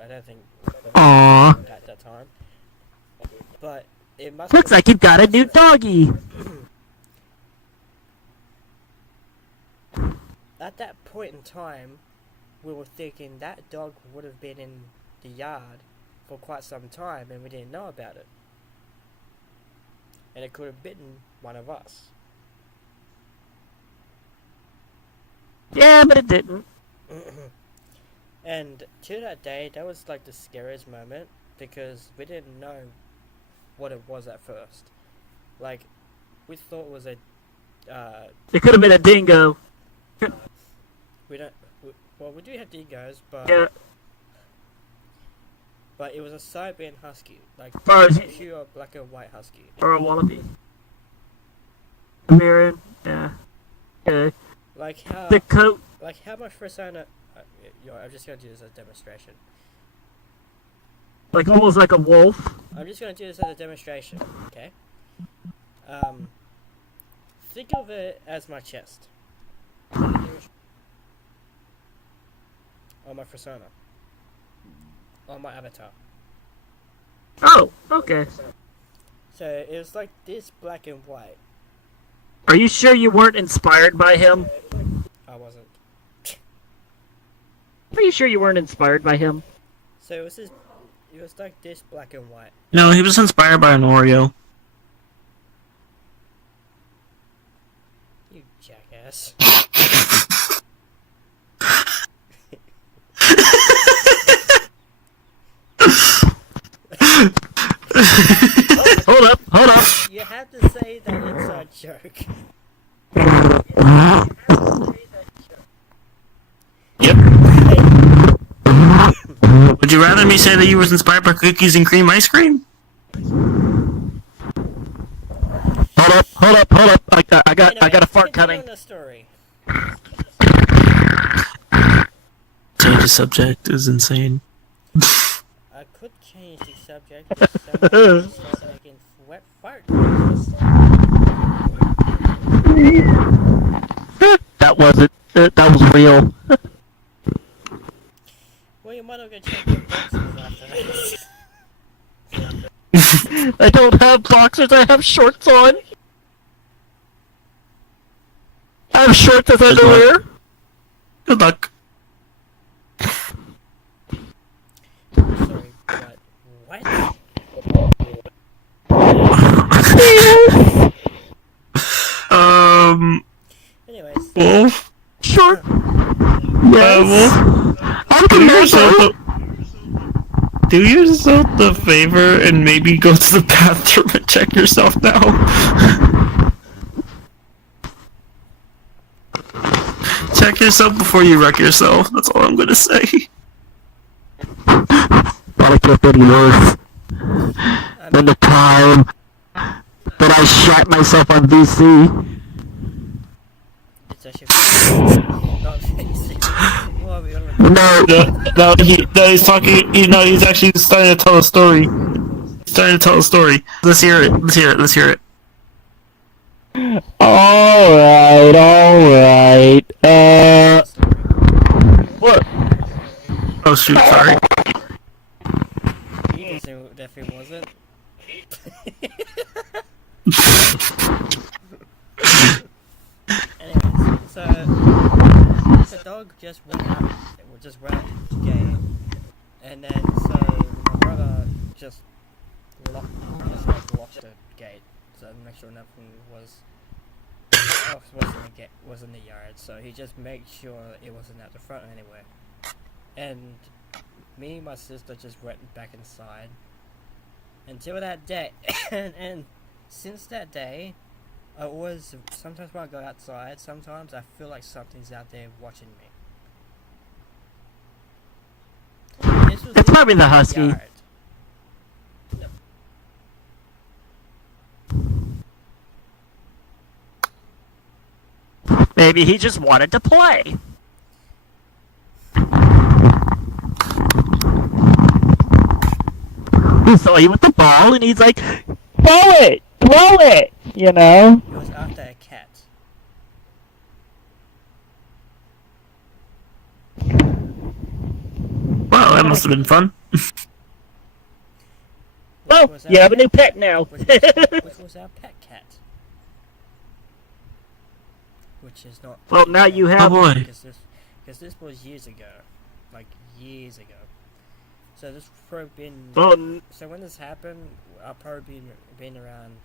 I don't think at that time, but it must. Looks like you've got a new doggy. At that point in time, we were thinking that dog would have been in the yard for quite some time, and we didn't know about it, and it could have bitten one of us. Yeah, but it didn't. And to that day, that was like the scariest moment, because we didn't know what it was at first. Like, we thought it was a It could have been a dingo. we do have dingoes, but Yeah. but it was a Siberian Husky, like Or pure black and white Husky. or a wallaby. A Mirren. Yeah. Okay. Like how The coat. like how much persona. I'm just gonna do this as a demonstration. Like almost like a wolf. I'm just gonna do this as a demonstration, okay? Think of it as my chest. Or my persona. Or my avatar. Oh, okay. So it was like this black and white. Are you sure you weren't inspired by him? I wasn't. Are you sure you weren't inspired by him? So it was like this black and white. No, he was inspired by an Oreo. You jackass. Hold up. You have to say that inside joke. Yep. Would you rather me say that you was inspired by cookies and cream ice cream? Hold up. I got a fart coming. The story. Change the subject is insane. I could change the subject if someone starts making wet fart. That wasn't. That was real. Well, you might as well go check your boxes after this. I don't have boxers. I have shorts on. I have shorts as underwear. Good luck. Sorry, but what? Anyways, Wolf? Short. Yes. Wolf? I'm commercial. Do yourself the favor and maybe go to the bathroom and check yourself now. Check yourself before you wreck yourself. That's all I'm gonna say. But it get any worse than the time that I shat myself on VC. it's actually not easy. Well, we don't He's talking. He's actually starting to tell a story. He's starting to tell a story. Let's hear it. Let's hear it. Alright. What? Oh shoot! Sorry. You definitely wasn't. Anyways, so the dog just went out the gate, and then so my brother just locked the gate, so to make sure nothing was in the yard. So he just made sure it wasn't at the front anywhere, and me and my sister just went back inside until that day, and since that day. Sometimes when I go outside, sometimes I feel like something's out there watching me. It's probably the husky. Yard. Maybe he just wanted to play. He saw you with the ball, and he's like, throw it! You know? It was after a cat. Wow, that must have been fun. Well, you have a new pet now. Which was our pet cat. Which is not... Well, now you have... Oh boy. Because this was years ago. Like, years ago. So this probably been... Well, So when this happened, I've probably been around...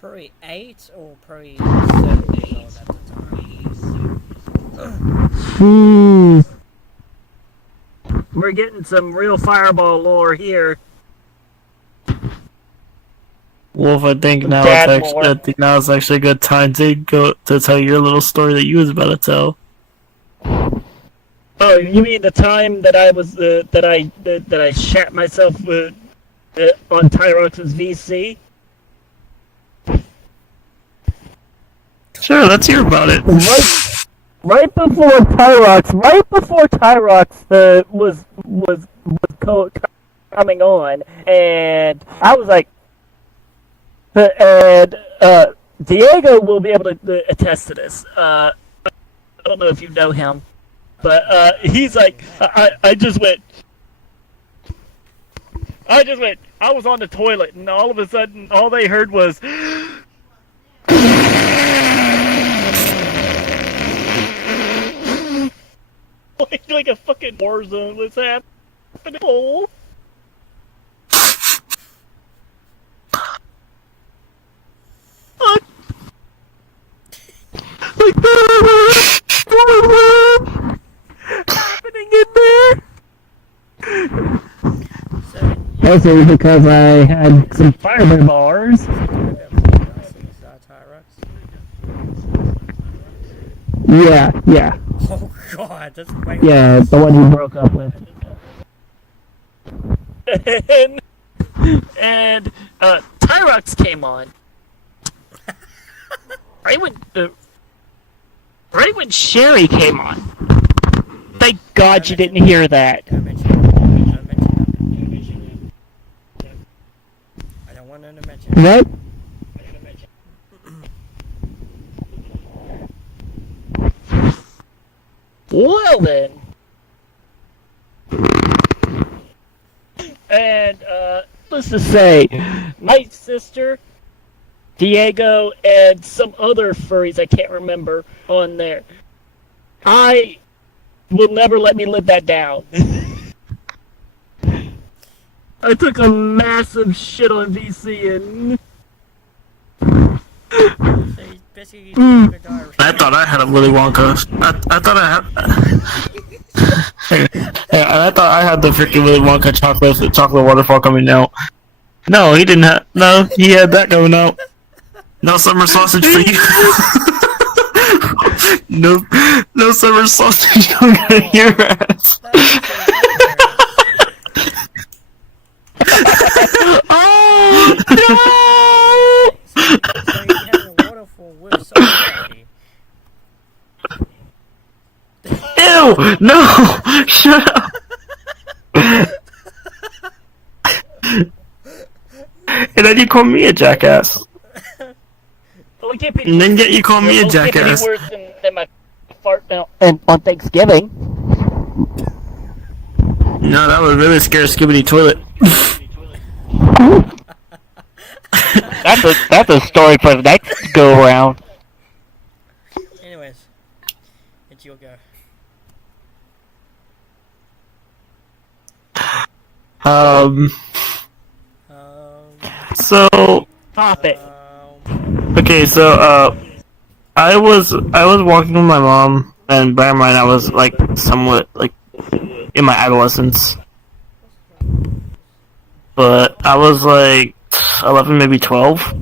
Probably 8 or probably 7 years old at the time. We're getting some real fireball lore here. Wolf, I think now it's actually a good time to go to tell your little story that you was about to tell. Oh, you mean the time that I was that I shat myself on Tyrox's VC? Sure, let's hear about it. Right before Tyrox was coming on, and I was like, and Diego will be able to attest to this. I don't know if you know him, but he's like, I just went. I was on the toilet, and all of a sudden, all they heard was. like a fucking war zone was happening. Oh. Like happening in there. Also because I had some fireman bars. Yeah. Oh god, that's way Yeah, the one he broke up with. and Tyrox came on. Right when Sherry came on. Thank God you didn't hear that. I don't want to mention What? Well then. And let's just say, my sister, Diego, and some other furries I can't remember on there. I will never let me live that down. I took a massive shit on VC and... I thought I had a Willy Wonka. I thought I had. I thought I had the freaking Willy Wonka chocolate waterfall coming out. No, he didn't have. No, he had that going out. No summer sausage for you. no summer sausage. I'm gonna hear ass. Oh no! So you have a waterfall with somebody. No! Shut up! And then you call me a jackass. Well, it can't be And then yet you call me a it can't be jackass. worse than my fart now. And on Thanksgiving. No, that would really scare Skibbity Toilet. That's a story for the next go around. Anyways, it's your go. Um, so, Stop it. okay, so, I was walking with my mom, and bear in mind I was, like, somewhat, like, in my adolescence. But I was, like, 11, maybe 12.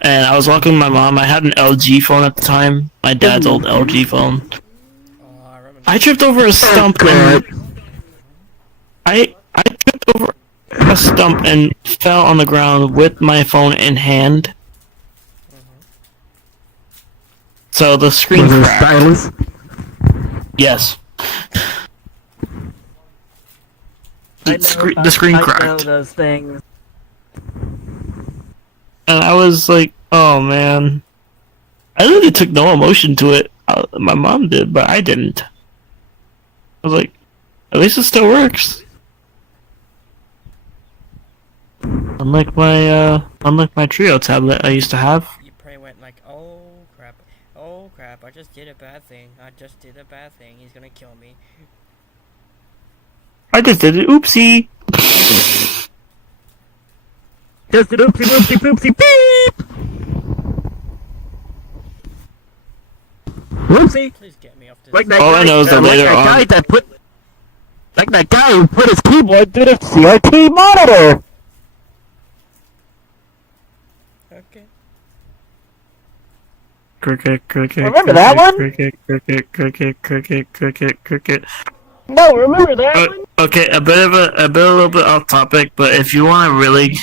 And I was walking with my mom. I had an LG phone at the time. My dad's old LG phone. Oh, I remember. I tripped over a stump and I tripped over a stump and fell on the ground with my phone in hand. So the screen cracked. Yes. The screen cracked. I know those things. And I was like, oh man. I really took no emotion to it. My mom did, but I didn't. I was like, at least it still works. Unlike my Trio tablet I used to have. You probably went like, oh crap, I just did a bad thing. He's gonna kill me. I just did it. Oopsie. Just an oopsie oopsie poopsie beep! Whoopsie! Please get me off this. Like that All guy, I know is that like later that guy on- that put, like that guy who put his keyboard through the CRT monitor! Okay. Cricket. Remember that one? Cricket. No, remember that one? Okay, a little bit off topic, but if you want to really,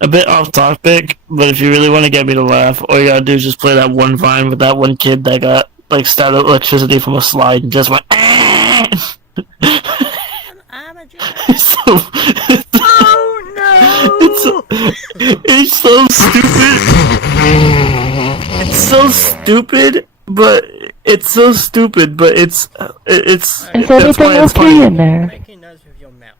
a bit off topic, but if you really want to get me to laugh, all you gotta do is just play that one Vine with that one kid that got, like, stabbed with electricity from a slide and just went, ah! I'm a jerk. Oh no! It's so stupid. It's so stupid, but it's that's why it's funny. there? Making noise with your mouth.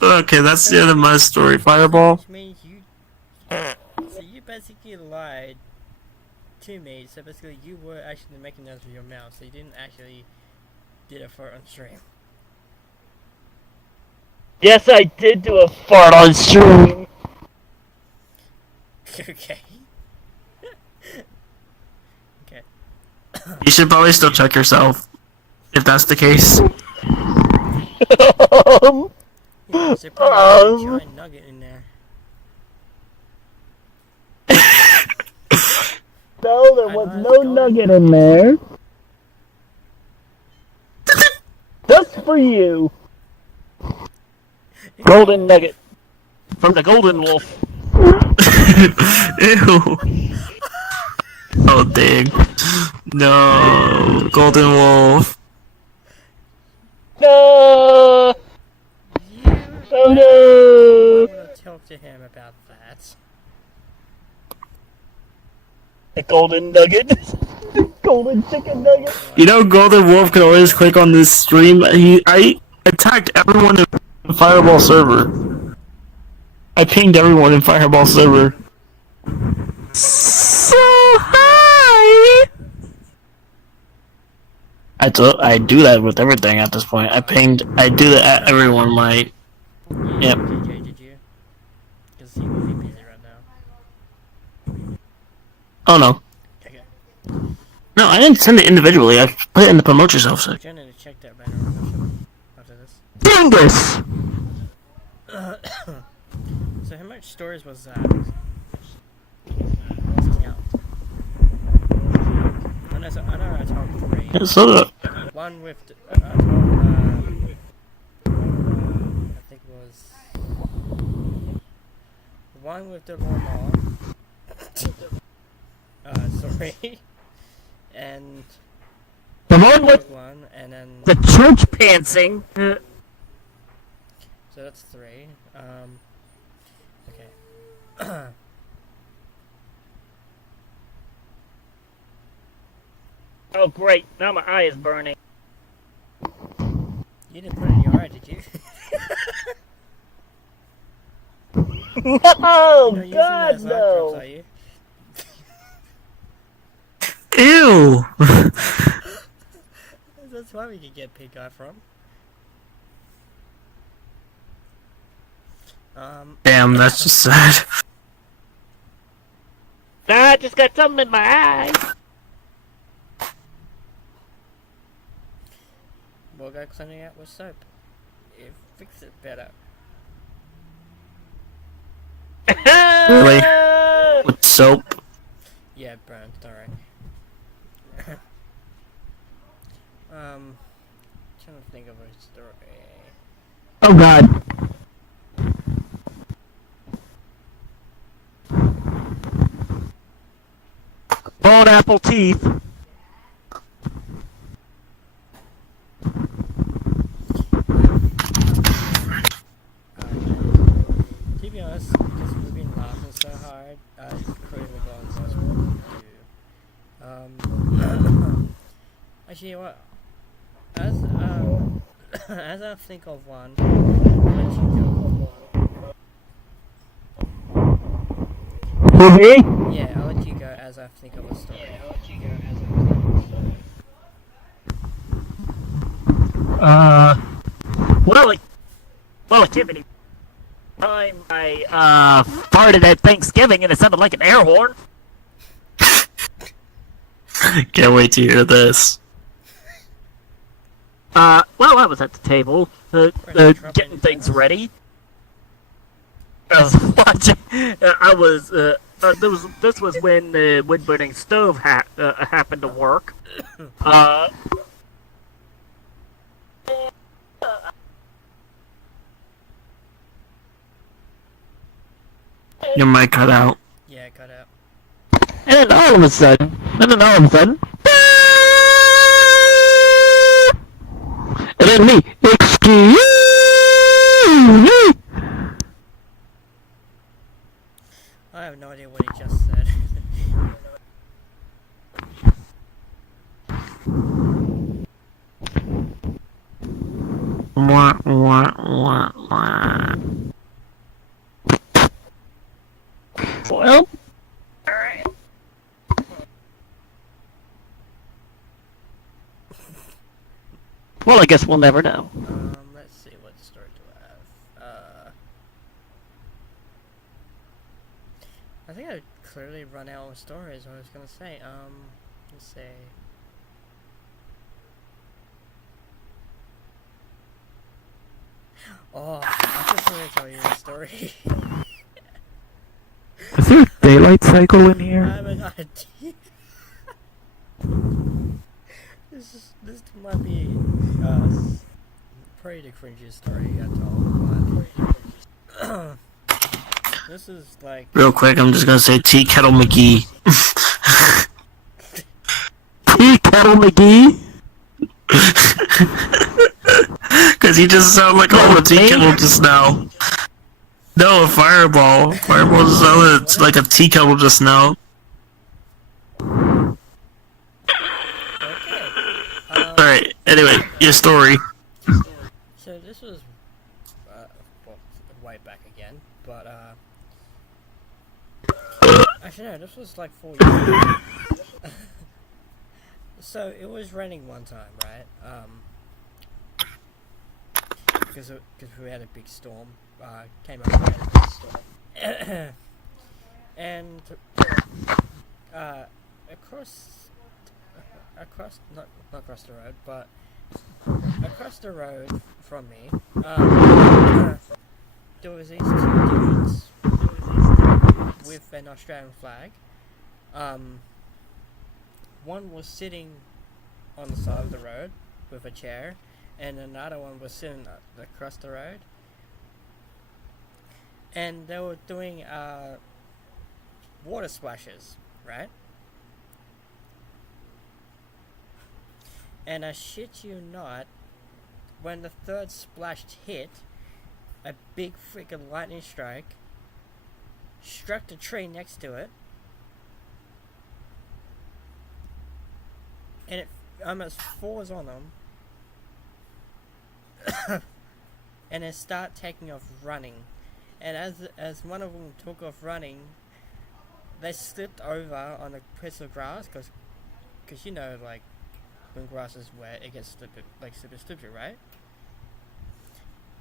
Okay, that's the end of my story. Fireball. Which means you. So you basically lied to me. So basically, you were actually making noise with your mouth. So you didn't actually did a fart on stream. Yes, I did do a fart on stream. Okay. Okay. You should probably still check yourself, if that's the case. Yeah, there's a probably a giant nugget in there. No, there was no nugget in there. Just for you. Golden nugget. From the Golden Wolf. Ew. Oh dang. No. Golden Wolf. No! Oh no! I'm gonna talk to him about that. The Golden Nugget. Golden Chicken Nugget. You know Golden Wolf can always click on this stream. I attacked everyone in Fireball server. I pinged everyone in Fireball server. So high! I do that with everything at this point. I do that at everyone, like... Yep. JJ, did you? Because he will be busy right now. Oh no. Okay. No, I didn't send it individually. I put it in the promote yourself I'm section. trying to check that banner after this. Dingus! So how much stories was that? Let's count. I know I told 3. So, one with the, I think it was the one with the lawnmower. Sorry, and The one with one, and then the church pantsing. so that's 3. Okay. Oh great, now my eye is burning. You didn't put it in your eye, did you? Oh You're not using it God, as eye drops, no! are you? Ew! That's why we could get pink eye from. Damn, that's just sad. Nah, I just got something in my eye. We'll go cleaning it with soap. It fixes it better. Really? With soap? Yeah, burnt, alright. Trying to think of a story. Oh God. Bone apple teeth. To be honest, because we've been laughing so hard, I couldn't even go and watch what we do. Actually, what? As I think of one, I'll let you go. Who, me? Yeah, I'll let you go as I think of a story. Well, activity. Time I farted at Thanksgiving and it sounded like an air horn. Can't wait to hear this. Well, I was at the table, getting things ready. I was watching. This was when the wood-burning stove happened to work. Your mic cut out. Yeah, cut out. And then all of a sudden, and then me, excuse me. I have no idea what he just said. Wah, wah, wah, wah. Well, alright. Well, I guess we'll never know. Let's see, what story do I have? I think I clearly run out of stories, I was gonna say, let's see. Oh, I just want to tell you a story. Is there a daylight cycle in I here? have an idea. This might be probably the cringiest story I told, but this is like Real quick, I'm just gonna say Tea Kettle McGee. Tea Kettle McGee? Cause he just sounded like a tea kettle just now. No, a fireball. Fireball just sounded like a tea kettle just now. okay. Alright, anyway, your story. So this was well, way back again, but actually no, this was like 4 years ago. So it was raining one time, right? Because we had a big storm. Came over, we had a big storm, and across not across the road, but across the road from me, there was these two dudes with an Australian flag. One was sitting on the side of the road, with a chair, and another one was sitting across the road. And they were doing water splashes, right? And I shit you not, when the third splash hit, a big freaking lightning strike struck the tree next to it, and it almost falls on them, and then start taking off running. And as one of them took off running, they slipped over on a piece of grass, because you know, like, when grass is wet, it gets super slippery, right?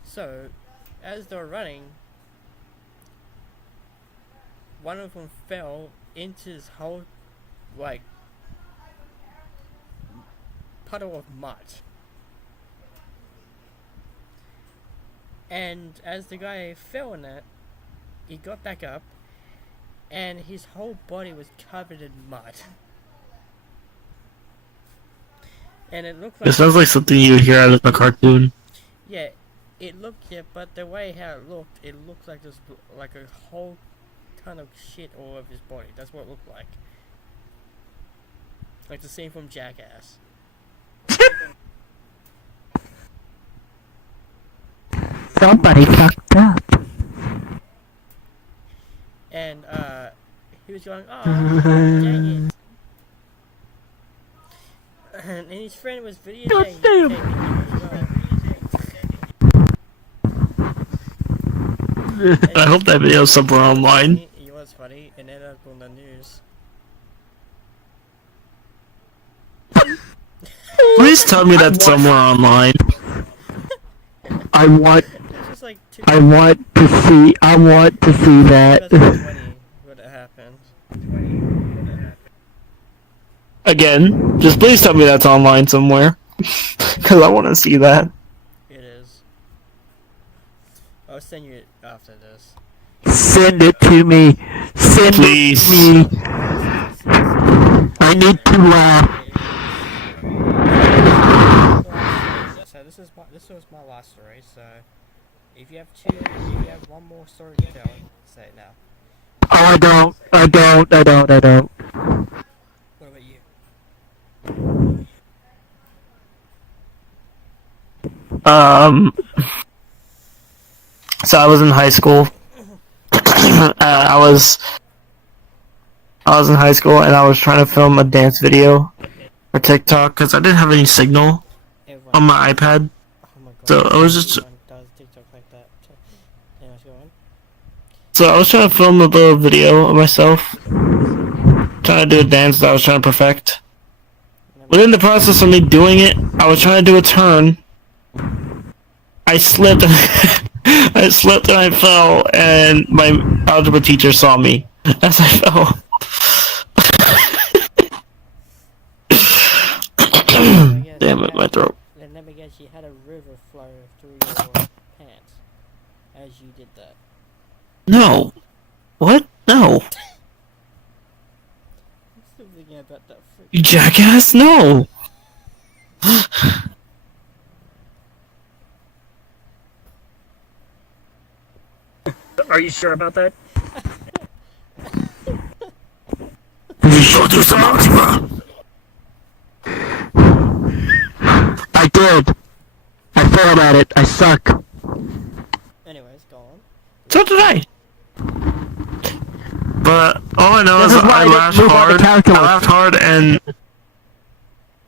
So, as they were running, one of them fell into this whole, like, puddle of mud. And as the guy fell in it, he got back up, and his whole body was covered in mud. And it looked like... It sounds like something you hear out of a cartoon. Yeah, but the way how it looked like this, like a whole ton of shit all over his body. That's what it looked like. Like the scene from Jackass. Somebody fucked up. And he was going, oh, dang it. And his friend was videotaping him as well. I hope that video is somewhere online. It was funny, and ended up on the news. Please tell me that's somewhere online. I want Like I want to see that. 2020 would have happened. Again, just please tell me that's online somewhere. Because I want to see that. It is. I'll send you it after this. Send it to me. Please. It to me. I need to laugh. So this was my last story. So if you have one more story to tell, say it now. Oh, I don't. What about you? So I was in high school. I was in high school and I was trying to film a dance video for TikTok because I didn't have any signal Everyone, on my iPad. oh my god. So I was just Everyone does TikTok like that. Anyways, go on. so I was trying to film a little video of myself trying to do a dance that I was trying to perfect. Within the process of me doing it, I was trying to do a turn. I slipped. I slipped and I fell, and my algebra teacher saw me as I fell. Damn it, my throat. Then let me guess, you had a river flow through your pants as you did that. No. What? No. I'm still thinking about that freak. You jackass? No. Are you sure about that? You should do some algebra. I did. I failed at it. I suck. Anyways, go on. So did I. But all I know This is is why I I didn't laughed move on to hard. calculus. I laughed hard, and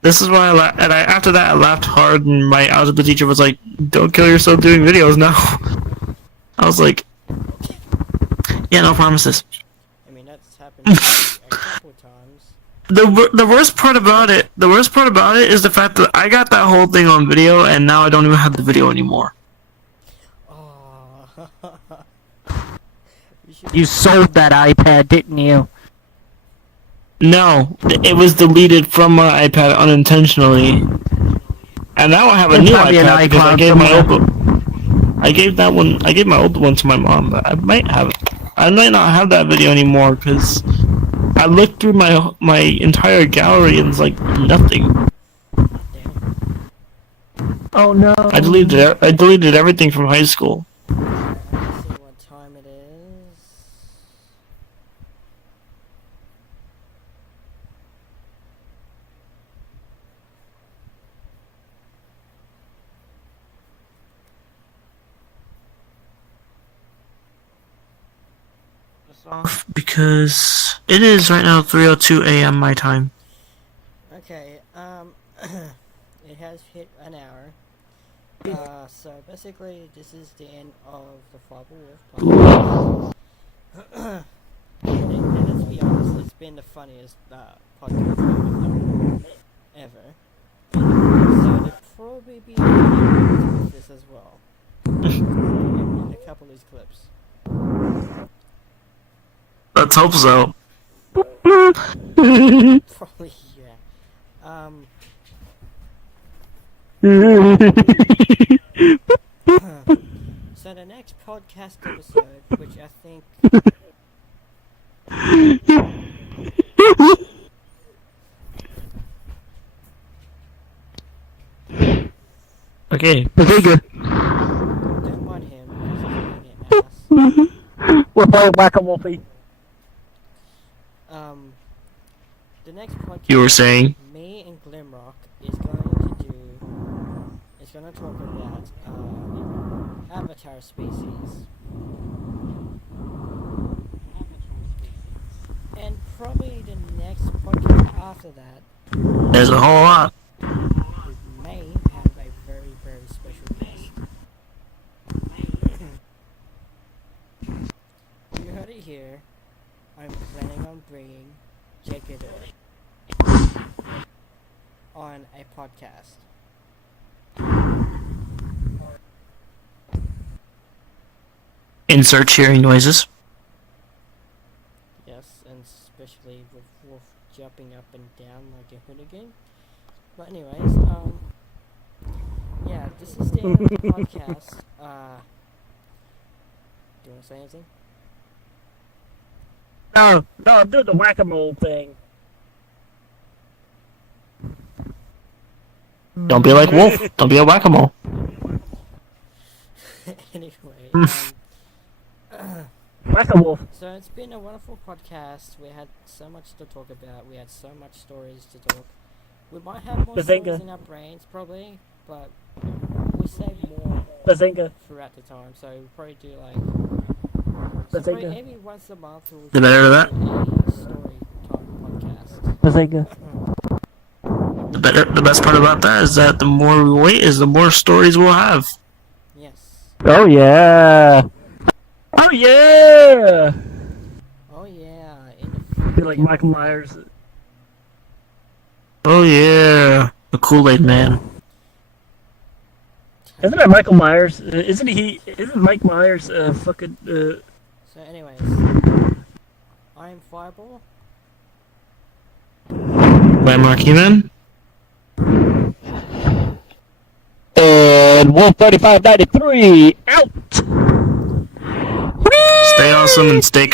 this is why after that I laughed hard, and my algebra teacher was like, "Don't kill yourself doing videos now." I was like, "Yeah, no promises." I mean, that's happened to me a couple times. The worst part about it is the fact that I got that whole thing on video, and now I don't even have the video anymore. Oh. You sold that iPad, didn't you? No, it was deleted from my iPad unintentionally, and now I have a There's new probably an iPad because I iCloud gave my somewhere. old. I gave my old one to my mom, but I might not have that video anymore because I looked through my entire gallery and it's like nothing. Damn. Oh no. I deleted everything from high school. Let's see what time it is. Because it is right now 3:02 a.m. my time. Okay, it has hit an hour. So basically, this is the end of the Wolf podcast. And let's be honest, it's been the funniest podcast we've done ever. So there'll probably be with this as well. In a couple of these clips. Let's hope so. Probably, yeah. So the next podcast episode, which I think Okay. don't mind him because he's being an ass. We're playing Whack-A-Wolfie. The next podcast You were saying? me and Glimrock is going to talk about Avatar species. And probably the next podcast after that, There's a whole lot. we may have a very, very special guest. You heard it here. I'm planning on bringing Jacob on a podcast. Insert cheering noises. Yes, and especially with Wolf jumping up and down like a hooligan. But anyways, yeah, this is the end of the podcast. Do you want to say anything? No, I'm doing the Whack-A-Mole thing. Don't be like Wolf. Don't be a whack-a-mole. Anyway, Whack-A-Wolf. so it's been a wonderful podcast. We had so much to talk about. We had so much stories to talk. We might have more Bazinga. stories in our brains, probably, but we save more Bazinga. throughout the time. So we'll probably do like so probably Bazinga. maybe once a month we'll The better do that. a story type podcast. Bazinga. The best part about that is that the more we wait, is the more stories we'll have. Yes. Oh yeah. Oh yeah. Oh yeah. Be like Michael Myers. Oh yeah, the Kool-Aid Man. Isn't that Michael Myers? Isn't he? Isn't Mike Myers fucking? So anyways, I'm Fireball. Landmark Human. And Wolf 3593 out. Stay awesome and stay